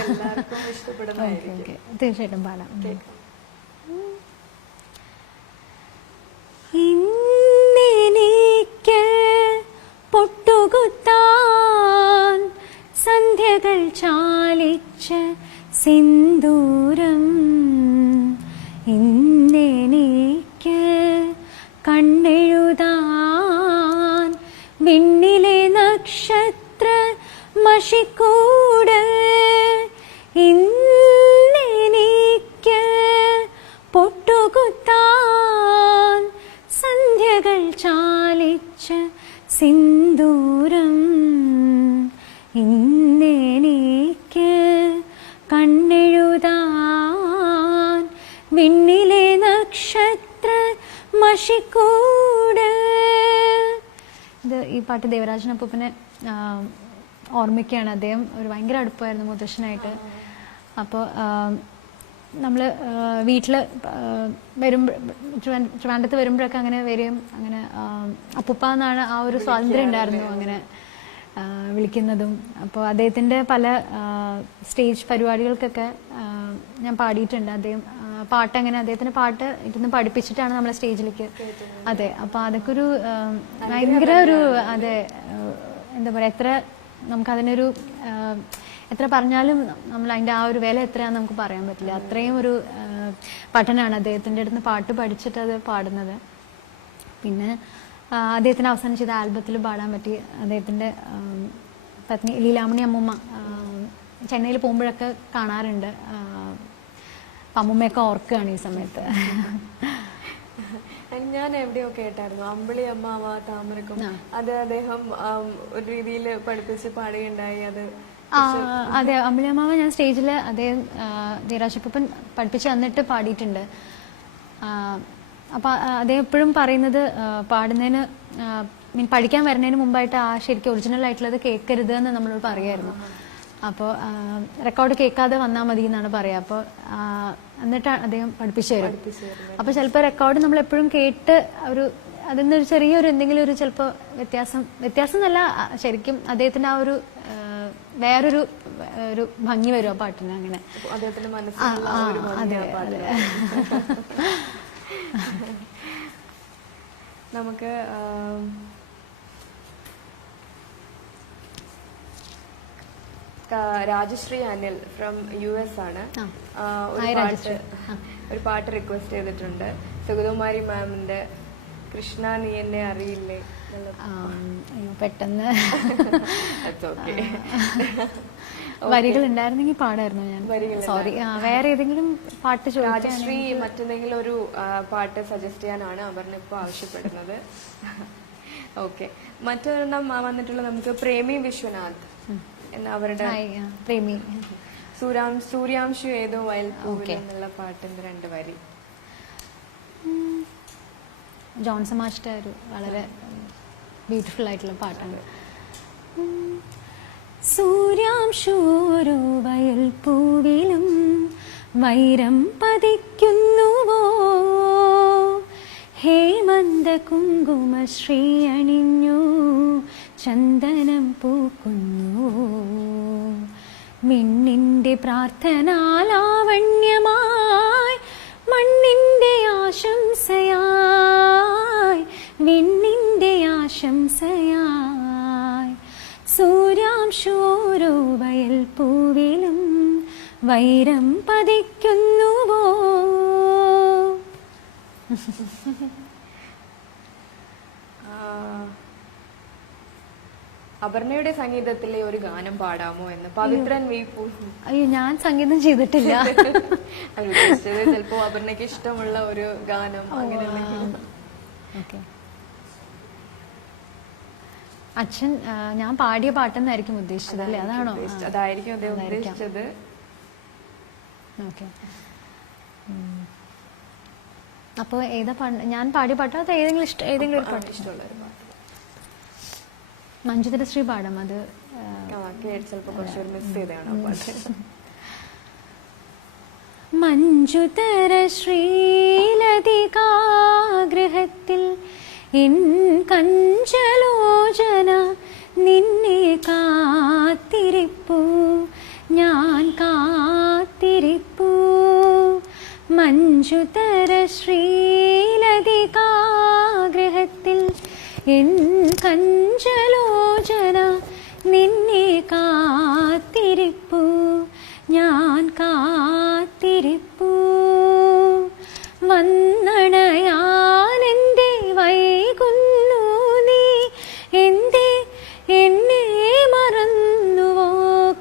എല്ലാവർക്കും ഇഷ്ടപ്പെടുന്നതായിരിക്കും. തീർച്ചയായിട്ടും പാടാം. ഇന്നെനിക്ക് പൊട്ടുകുത്താൻ സന്ധ്യകൾ ചാലിച്ച സിന്ദൂരം, ഇന്നെനിക്ക് കണ്ണെഴുതാൻ വിണ്ണിലെ നക്ഷത്ര മഷിക്കൂട്, ഇന്നെനിക്ക് പൊട്ടുകുത്താൻ സന്ധ്യകൾ ചാലിച്ച സിന്ദൂരം, ഇന്നെനിക്ക് കണ്ണെഴുതാൻ വിണ്ണിലെ നക്ഷത്ര മഷിക്കൂട്. ഇത് ഈ പാട്ട് ദേവരാജൻ അപ്പൂപ്പനെ ഓർമ്മിക്കുകയാണ്. അദ്ദേഹം ഒരു ഭയങ്കര അടുപ്പമായിരുന്നു മുത്തശ്ശനായിട്ട്. അപ്പോൾ നമ്മൾ വീട്ടിൽ ട്രിവാൻഡ്രത്ത് വരുമ്പോഴൊക്കെ അങ്ങനെ വരും, അങ്ങനെ അപ്പൂപ്പ എന്നാണ് ആ ഒരു സ്വാതന്ത്ര്യം ഉണ്ടായിരുന്നു അങ്ങനെ വിളിക്കുന്നതും. അപ്പോൾ അദ്ദേഹത്തിൻ്റെ പല സ്റ്റേജ് പരിപാടികൾക്കൊക്കെ ഞാൻ പാടിയിട്ടുണ്ട്. അദ്ദേഹം പാട്ടങ്ങനെ അദ്ദേഹത്തിൻ്റെ പാട്ട് ഇരുന്ന് പഠിപ്പിച്ചിട്ടാണ് നമ്മളെ സ്റ്റേജിലേക്ക്. അതെ, അപ്പോൾ അതൊക്കെ ഒരു ഭയങ്കര ഒരു അതെ എന്താ പറയുക, എത്ര നമുക്കതിനൊരു എത്ര പറഞ്ഞാലും നമ്മൾ അതിൻ്റെ ആ ഒരു വില എത്രയാണെന്ന് നമുക്ക് പറയാൻ പറ്റില്ല. അത്രയും ഒരു പഠനമാണ് അദ്ദേഹത്തിൻ്റെ അടുത്ത് പാട്ട് പഠിച്ചിട്ട് അത് പാടുന്നത്. പിന്നെ അദ്ദേഹത്തിന് അവസാനം ചെയ്ത ആൽബത്തിൽ പാടാൻ പറ്റി. അദ്ദേഹത്തിൻ്റെ പത്നി ലീലാമണി അമ്മൂമ്മ ചെന്നൈയിൽ പോകുമ്പോഴൊക്കെ കാണാറുണ്ട്. അമ്മൂമ്മയൊക്കെ ഓർക്കുകയാണ് ഈ സമയത്ത്. ഞാൻ എവിടെയോ കേട്ടായിരുന്നു അമ്പിളി അമ്മാവ താമരക്കും, അത് അദ്ദേഹം ഒരു രീതിയിൽ പഠിപ്പിച്ച് പാടുകയുണ്ടായി. അത് അതെ, അമ്പിളി അമ്മാവ ഞാൻ സ്റ്റേജിൽ അദ്ദേഹം ദേവരാജപ്പൻ പഠിപ്പിച്ച് തന്നിട്ട് പാടിയിട്ടുണ്ട്. അപ്പം അദ്ദേഹം എപ്പോഴും പറയുന്നത് പാടുന്നതിന് പഠിക്കാൻ വരുന്നതിന് മുമ്പായിട്ട് ആ ശരിക്കും ഒറിജിനൽ ആയിട്ടുള്ളത് കേൾക്കരുത് എന്ന് നമ്മളോട് പറയായിരുന്നു. അപ്പോൾ റെക്കോർഡ് കേൾക്കാതെ വന്നാൽ മതി എന്നാണ് പറയുക. അപ്പോൾ എന്നിട്ട് അദ്ദേഹം പഠിപ്പിച്ചു തരും. അപ്പോൾ ചിലപ്പോൾ റെക്കോർഡ് നമ്മൾ എപ്പോഴും കേട്ട് ഒരു അതിൽ നിന്നൊരു ചെറിയൊരു എന്തെങ്കിലും ഒരു ചിലപ്പോൾ വ്യത്യാസം എന്നല്ല, ശരിക്കും അദ്ദേഹത്തിന്റെ ആ ഒരു വേറൊരു ഒരു ഭംഗി വരും ആ പാട്ടിന്. അങ്ങനെ നമുക്ക് രാജശ്രീ അനിൽ ഫ്രം US ആണ് ഒരു പാട്ട് റിക്വസ്റ്റ് ചെയ്തിട്ടുണ്ട്. സുഗതകുമാരി മാമിന്റെ കൃഷ്ണ നീ എന്നെ അറിയില്ലേ. പെട്ടെന്ന് വരികൾ ഉണ്ടായിരുന്നെങ്കിൽ പാടായിരുന്നു ഞാൻ. സോറി, വേറെ ഏതെങ്കിലും പാട്ട് രാജശ്രീ മറ്റെന്തെങ്കിലും ഒരു പാട്ട് സജസ്റ്റ് ചെയ്യാനാണ് അപർണ ഇപ്പൊ ആവശ്യപ്പെടുന്നത്. ഓക്കെ, മറ്റൊരെണ്ണം വന്നിട്ടുള്ള നമുക്ക് പ്രേമി വിശ്വനാഥ് എന്ന അവരുടെ പ്രേമി സൂര്യാംശു ഏതോ വയൽപ്പൂവിൽ എന്നുള്ള പാട്ടിന്റെ 2 വരി. ജോൺസൺ മാസ്റ്റർ ഒരു വളരെ ബ്യൂട്ടിഫുൾ ആയിട്ടുള്ള പാട്ടാണ്. സൂര്യാംശൂരു വയൽപ്പൂവിലും വൈരം പതിക്കുന്നുവോ, ഹേമന്ത കുങ്കുമശ്രീ അണിഞ്ഞു ചന്ദനം പൂക്കുന്നു, മിന്നിന്റെ പ്രാർത്ഥനാലാവണ്യമായി മണ്ണിന്റെ ആശംസയായി വിണ്ണിന്റെ ആശംസയായി, സൂര്യാംശോരോ വയൽപ്പൂവിലും വൈരം പതിക്കുന്നുവോ. അപർണയുടെ സംഗീതത്തിലെ ഒരു ഗാനം പാടാമോ എന്ന് പവിത്രൻ വീപ്പു. അയ്യോ, ഞാൻ സംഗീതം ചെയ്തിട്ടില്ല. ചിലപ്പോ അപർണയ്ക്ക് ഇഷ്ടമുള്ള ഒരു ഗാനം അങ്ങനെ. അച്ഛൻ ഞാൻ പാടിയ പാട്ടെന്നായിരിക്കും ഉദ്ദേശിച്ചത് അല്ലേ? അതാണോ? അതായിരിക്കും അദ്ദേഹം ഉദ്ദേശിച്ചത്. ഓക്കെ, അപ്പൊ ഏതാ ഞാൻ പാടിയ പാട്ടോ അത് ഏതെങ്കിലും ഏതെങ്കിലും ഒരു പാട്ട് ഇഷ്ടമുള്ള ഒരു പാട്ട് മഞ്ജുതരശ്രീ പാടാം. അത് ചിലപ്പോ കുറച്ചുകൂടി മിസ് ചെയ്താണ് പാട്ട്. മഞ്ജുതര ശ്രീലതികാഗ്രഹത്തിൽ എൻ കഞ്ചലോചന നിന്നെ കാത്തിരിപ്പൂ ഞാൻ കാത്തിരിപ്പൂ മഞ്ജുതര ശ്രീലതികാഗ്രഹത്തിൽ എൻ കഞ്ചലോചന നിന്നെ കാത്തിരിപ്പൂ ഞാൻ കാത്തിരിപ്പൂ വന്നണയാലെന്തേ വൈകുന്നു നീ എന്തേ എന്നെ മറന്നുവോ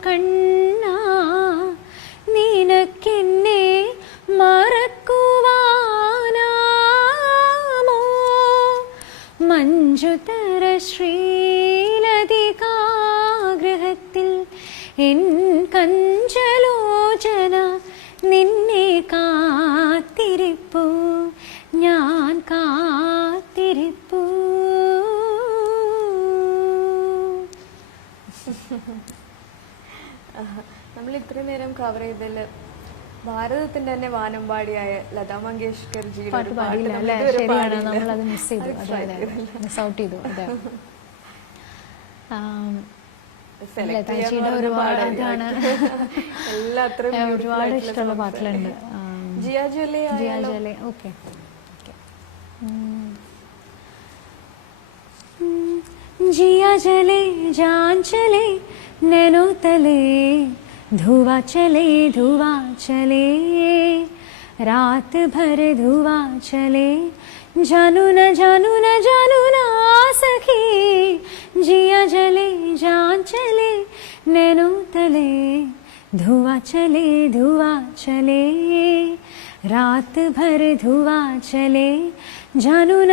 കണ്ണാ നിനക്കെന്നെ മറക്കുവാനാമോ മഞ്ജുതര ശ്രീലതികാഗ്രഹത്തിൽ എൻ കഞ്ചലോചന നിന്നെ കാത്തിരിപ്പൂ ഞാൻ കാത്തിരിപ്പൂ. നമ്മൾ ഇത്രയും നേരം കവർ ചെയ്തതിൽ ഭാരതത്തിന്റെ തന്നെ വാനമ്പാടിയായ ലതാ മങ്കേഷ്കർ ജിയുടെ പാട്ട് പാടിയില്ല അല്ലേ? ശരിയാണ്, നമ്മളത് മിസ് ചെയ്തു. മിസ് ഔട്ട് ചെയ്തു. അതെ, ലതാജിയുടെ ഒരുപാട് ഇതാണ്, ഒരുപാട് ഇഷ്ടമുള്ള പാട്ടിലുണ്ട്. ജിയാ ജലെ ഓക്കെ. जिया जले जान चले नैनों तले धुआं चले रात भर धुआं चले जानू न सखी जिया जले जान चले नैनों तले धुआं चले रात भर धुआं चले जानू न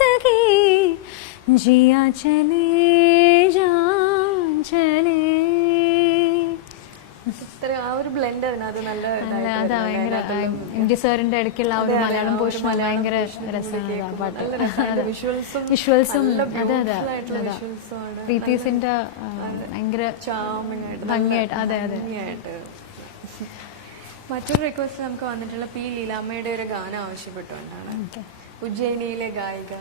सखी जिया चले जान चले. ആ ഒരു ബ്ലെൻഡ് അതിനകത്ത് നല്ല അതാ ഭയങ്കര എം ടി സാറിന്റെ ഇടയ്ക്കുള്ള ആ ഒരു മലയാളം പോർഷൻ ഭയങ്കര രസമാണ് ആ പാട്ട്. വിഷ്വൽസും അതെ അതെ അതാ പ്രീതീസിന്റെ ഭയങ്കര ഭംഗിയായിട്ട്. അതെ അതെ. മറ്റൊരു റിക്വസ്റ്റ് നമുക്ക് വന്നിട്ടുള്ള പി ലീലാമ്മയുടെ ഒരു ഗാനം ആവശ്യപ്പെട്ടുകൊണ്ടാണ്. ഉജ്ജയിനിയിലെ ഗായിക.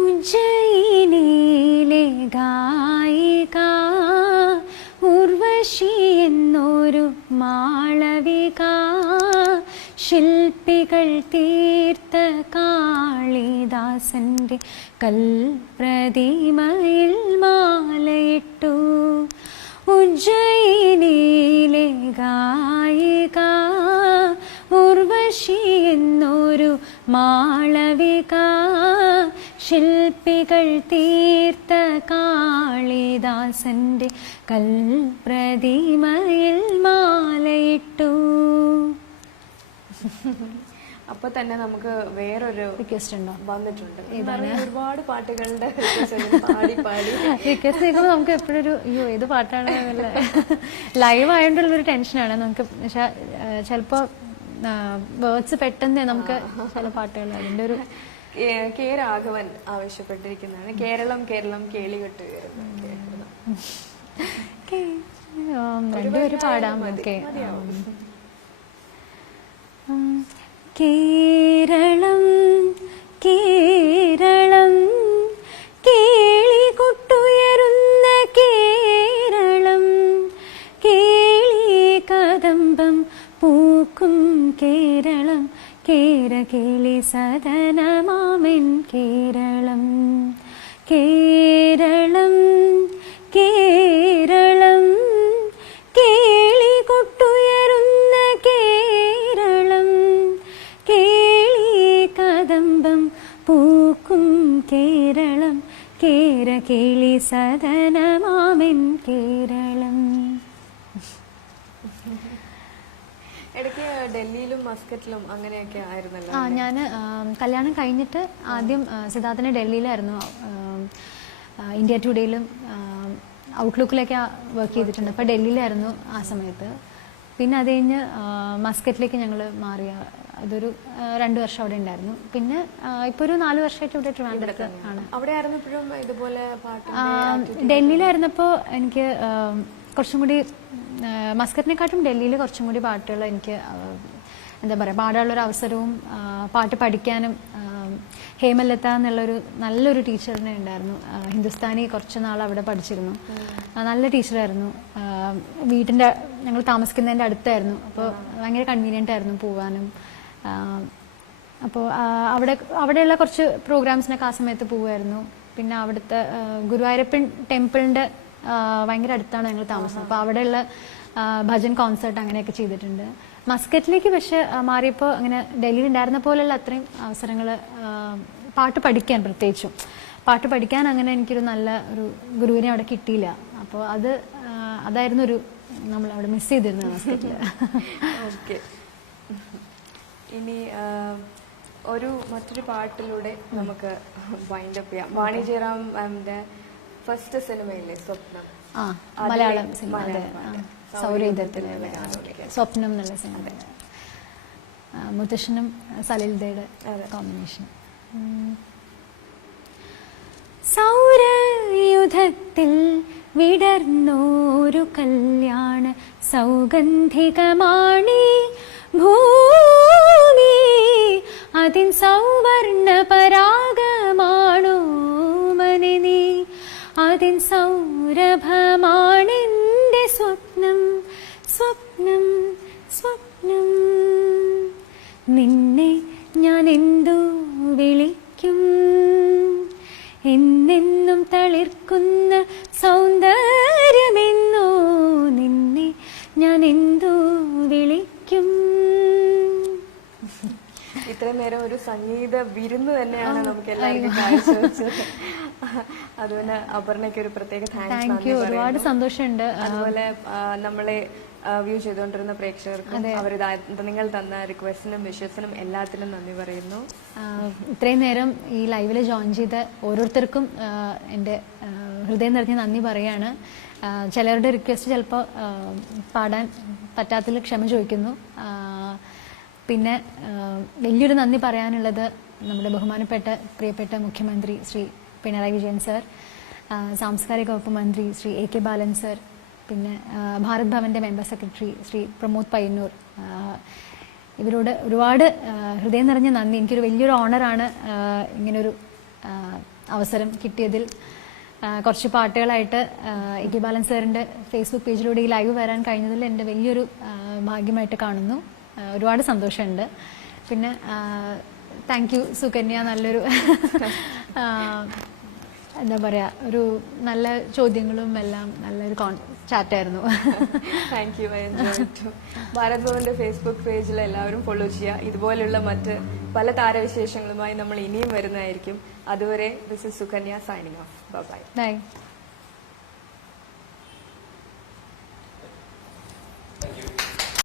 ഉജ്ജയിനിയിലെ ഗായിക ഉർവശി എന്നൊരു മാളവിക ശില്പികൾ തീർത്ത കാളിദാസന്റെ കൽപ്രതിമയിൽ മാലയിട്ടു. ഉജ്ജയിനിയിലെ ഗായിക ഉർവശി എന്നൊരു മാളവിക ശില്പികൾ തീർത്ത കാളിദാസന്റെ കൽപ്രതിമയിൽ മാലയിട്ടു. അപ്പൊ തന്നെ നമുക്ക് വേറൊരു റിക്വസ്റ്റ് ഉണ്ടോ? വന്നിട്ടുണ്ട്. ഒരുപാട് പാട്ടുകളുടെ പാടി റിക്വസ്റ്റ് കേൾക്കുമ്പോൾ നമുക്ക് എപ്പോഴും ഒരു അയ്യോ ഏത് പാട്ടാണ് ലൈവ് ആയതുകൊണ്ടുള്ളൊരു ടെൻഷനാണ് നമുക്ക്. പക്ഷെ ചിലപ്പോ വേർഡ്സ് പെട്ടെന്ന് നമുക്ക് ചില പാട്ടുകൾ അതിന്റെ ഒരു കെ രാഘവൻ ആവശ്യപ്പെട്ടിരിക്കുന്നതാണ്. കേരളം കേരളം കേളികെട്ട് രണ്ടുപേര് പാടാം. ഓക്കെ. കേരളം കേരളം കേളികൊട്ടുയരുന്ന കേരളം കേളി കദംബം പൂക്കും കേരളം കേരകേളി സദനമാമൻ കേരളം കേരളം കേരളം കേളികൊട്ടുയരുന്ന കേരളം കേളി കദംബം പൂക്കും കേരളം കേരകേളി സദനമാമൻ കേരളം. ഇടയ്ക്ക് ഡൽഹിയിലും മസ്കറ്റിലും അങ്ങനെയൊക്കെ ആയിരുന്നല്ലോ. ഞാൻ കല്യാണം കഴിഞ്ഞിട്ട് ആദ്യം സിദ്ധാർത്ഥനെ ഡൽഹിയിലായിരുന്നു. ഇന്ത്യ ടുഡേയിലും ഔട്ട്ലുക്കിലൊക്കെ വർക്ക് ചെയ്തിട്ടുണ്ട്. അപ്പോൾ ഡൽഹിയിലായിരുന്നു ആ സമയത്ത്. പിന്നെ അത് കഴിഞ്ഞ് മസ്കറ്റിലേക്ക് ഞങ്ങൾ മാറിയ അതൊരു 2 വർഷം അവിടെ ഉണ്ടായിരുന്നു. പിന്നെ ഇപ്പോൾ ഒരു 4 വർഷമായിട്ട് ഇവിടെ ട്രിവാൻഡ്രത്ത് ആണ്. അവിടെ ആയിരുന്നപ്പോഴും ഇതുപോലെ ഡൽഹിയിലായിരുന്നപ്പോൾ എനിക്ക് കുറച്ചും കൂടി മസ്കറ്റിനെക്കാട്ടും ഡൽഹിയിൽ കുറച്ചും കൂടി പാട്ടുകൾ എനിക്ക് എന്താ പറയുക പാടാനുള്ളൊരു അവസരവും പാട്ട് പഠിക്കാനും ഹേമലത എന്നുള്ളൊരു നല്ലൊരു ടീച്ചറിനെ ഉണ്ടായിരുന്നു. ഹിന്ദുസ്ഥാനി കുറച്ച് നാൾ അവിടെ പഠിച്ചിരുന്നു. നല്ല ടീച്ചറായിരുന്നു. വീട്ടിൻ്റെ ഞങ്ങൾ താമസിക്കുന്നതിൻ്റെ അടുത്തായിരുന്നു. അപ്പോൾ ഭയങ്കര കൺവീനിയൻ്റ് ആയിരുന്നു പോവാനും. അപ്പോൾ അവിടെയുള്ള കുറച്ച് പ്രോഗ്രാംസിനൊക്കെ ആ സമയത്ത് പോവുമായിരുന്നു. പിന്നെ അവിടുത്തെ ഗുരുവായൂരപ്പൻ ടെമ്പിളിൻ്റെ ഭയങ്കര അടുത്താണ് ഞങ്ങൾ താമസം. അപ്പോൾ അവിടെയുള്ള ഭജൻ കോൺസേർട്ട് അങ്ങനെയൊക്കെ ചെയ്തിട്ടുണ്ട്. മസ്കറ്റിലേക്ക് പക്ഷെ മാറിയപ്പോൾ അങ്ങനെ ഡൽഹിയിൽ ഉണ്ടായിരുന്ന പോലെയുള്ള അത്രയും അവസരങ്ങൾ പാട്ട് പഠിക്കാൻ പ്രത്യേകിച്ചും പാട്ട് പഠിക്കാൻ അങ്ങനെ എനിക്കൊരു നല്ല ഒരു ഗുരുവിനെ അവിടെ കിട്ടിയില്ല. അപ്പോൾ അതായിരുന്നു ഒരു നമ്മൾ അവിടെ മിസ് ചെയ്തിരുന്നത് മസ്കറ്റിൽ. ഓക്കെ, ഇനി മറ്റൊരു പാട്ടിലൂടെ നമുക്ക് വൈൻഡപ്പ് ചെയ്യാം. വാണി ജയറാം മാമിന്റെ ഫസ്റ്റ് സിനിമയിലെ സ്വപ്നം, മലയാളം സിനിമ, സൗരയുധത്തിലെ സ്വപ്നം എന്നുള്ള സിനിമ, മുത്തശ്ശനും സലിൽദയുടെ കോമ്പിനേഷൻ. സൗരയുധത്തിൽ വിടർന്നോരു കല്യാണ സൗഗന്ധികമാണി ഭൂമി, അതിൻ സൗവർണ പരാഗമാണോ മനനി, അതിൻ സൗരഭമാണെന്റെ സ്വപ്നം സ്വപ്നം സ്വപ്നം. നിന്നെ ഞാൻ എന്തു വിളിക്കും, എന്നെന്നും തളിർക്കുന്ന സൗന്ദര്യമെന്നോ, നിന്നെ ഞാൻ എന്തു വിളിക്കും. ഇത്രയും നേരം ഒരു സംഗീത വിരുന്ന് തന്നെയാണ് നമുക്ക് എല്ലാവർക്കും കാഴ്ചവെച്ചത്. അതുപോലെ അപർണയ്ക്ക് ഒരു പ്രത്യേക താങ്ക്സ്. ഒരുപാട് സന്തോഷമുണ്ട്. അതുപോലെ നമ്മളെ വ്യൂ ചെയ്തുകൊണ്ടിരുന്ന പ്രേക്ഷകർക്കും നിങ്ങൾ തന്ന റിക്വസ്റ്റിനും വിഷസിനും എല്ലാത്തിനും നന്ദി പറയുന്നു. ഇത്രയും നേരം ഈ ലൈവിൽ ജോയിൻ ചെയ്ത ഓരോരുത്തർക്കും എൻ്റെ ഹൃദയം നിറഞ്ഞ നന്ദി പറയാണ്. ചിലരുടെ റിക്വസ്റ്റ് ചിലപ്പോൾ പാടാൻ പറ്റാത്തതിൽ ക്ഷമ ചോദിക്കുന്നു. പിന്നെ വലിയൊരു നന്ദി പറയാനുള്ളത് നമ്മുടെ ബഹുമാനപ്പെട്ട പ്രിയപ്പെട്ട മുഖ്യമന്ത്രി ശ്രീ പിണറായി വിജയൻ സർ, സാംസ്കാരിക വകുപ്പ് മന്ത്രി ശ്രീ AK ബാലൻ സർ, പിന്നെ ഭാരത് ഭവൻ്റെ മെമ്പർ സെക്രട്ടറി ശ്രീ പ്രമോദ് പയ്യന്നൂർ, ഇവരോട് ഒരുപാട് ഹൃദയം നിറഞ്ഞ നന്ദി. എനിക്കൊരു വലിയൊരു ഓണറാണ് ഇങ്ങനൊരു അവസരം കിട്ടിയതിൽ. കുറച്ച് പാട്ടുകളായിട്ട് AK ബാലൻ സാറിൻ്റെ ഫേസ്ബുക്ക് പേജിലൂടെ ഈ ലൈവ് വരാൻ കഴിഞ്ഞതിൽ എൻ്റെ വലിയൊരു ഭാഗ്യമായിട്ട് കാണുന്നു. ഒരുപാട് സന്തോഷമുണ്ട്. പിന്നെ താങ്ക് യു സുകന്യ, നല്ലൊരു എന്താ പറയുക, ഒരു നല്ല ചോദ്യങ്ങളും എല്ലാം നല്ലൊരു ചാറ്റായിരുന്നു. Thank you. ഭാരത് ഭവന്റെ ഫേസ്ബുക്ക് പേജിൽ എല്ലാവരും ഫോളോ ചെയ്യുക. ഇതുപോലുള്ള മറ്റ് പല താരവിശേഷങ്ങളുമായി നമ്മൾ ഇനിയും വരുന്നതായിരിക്കും. അതുവരെ this is Sukanya signing off. By.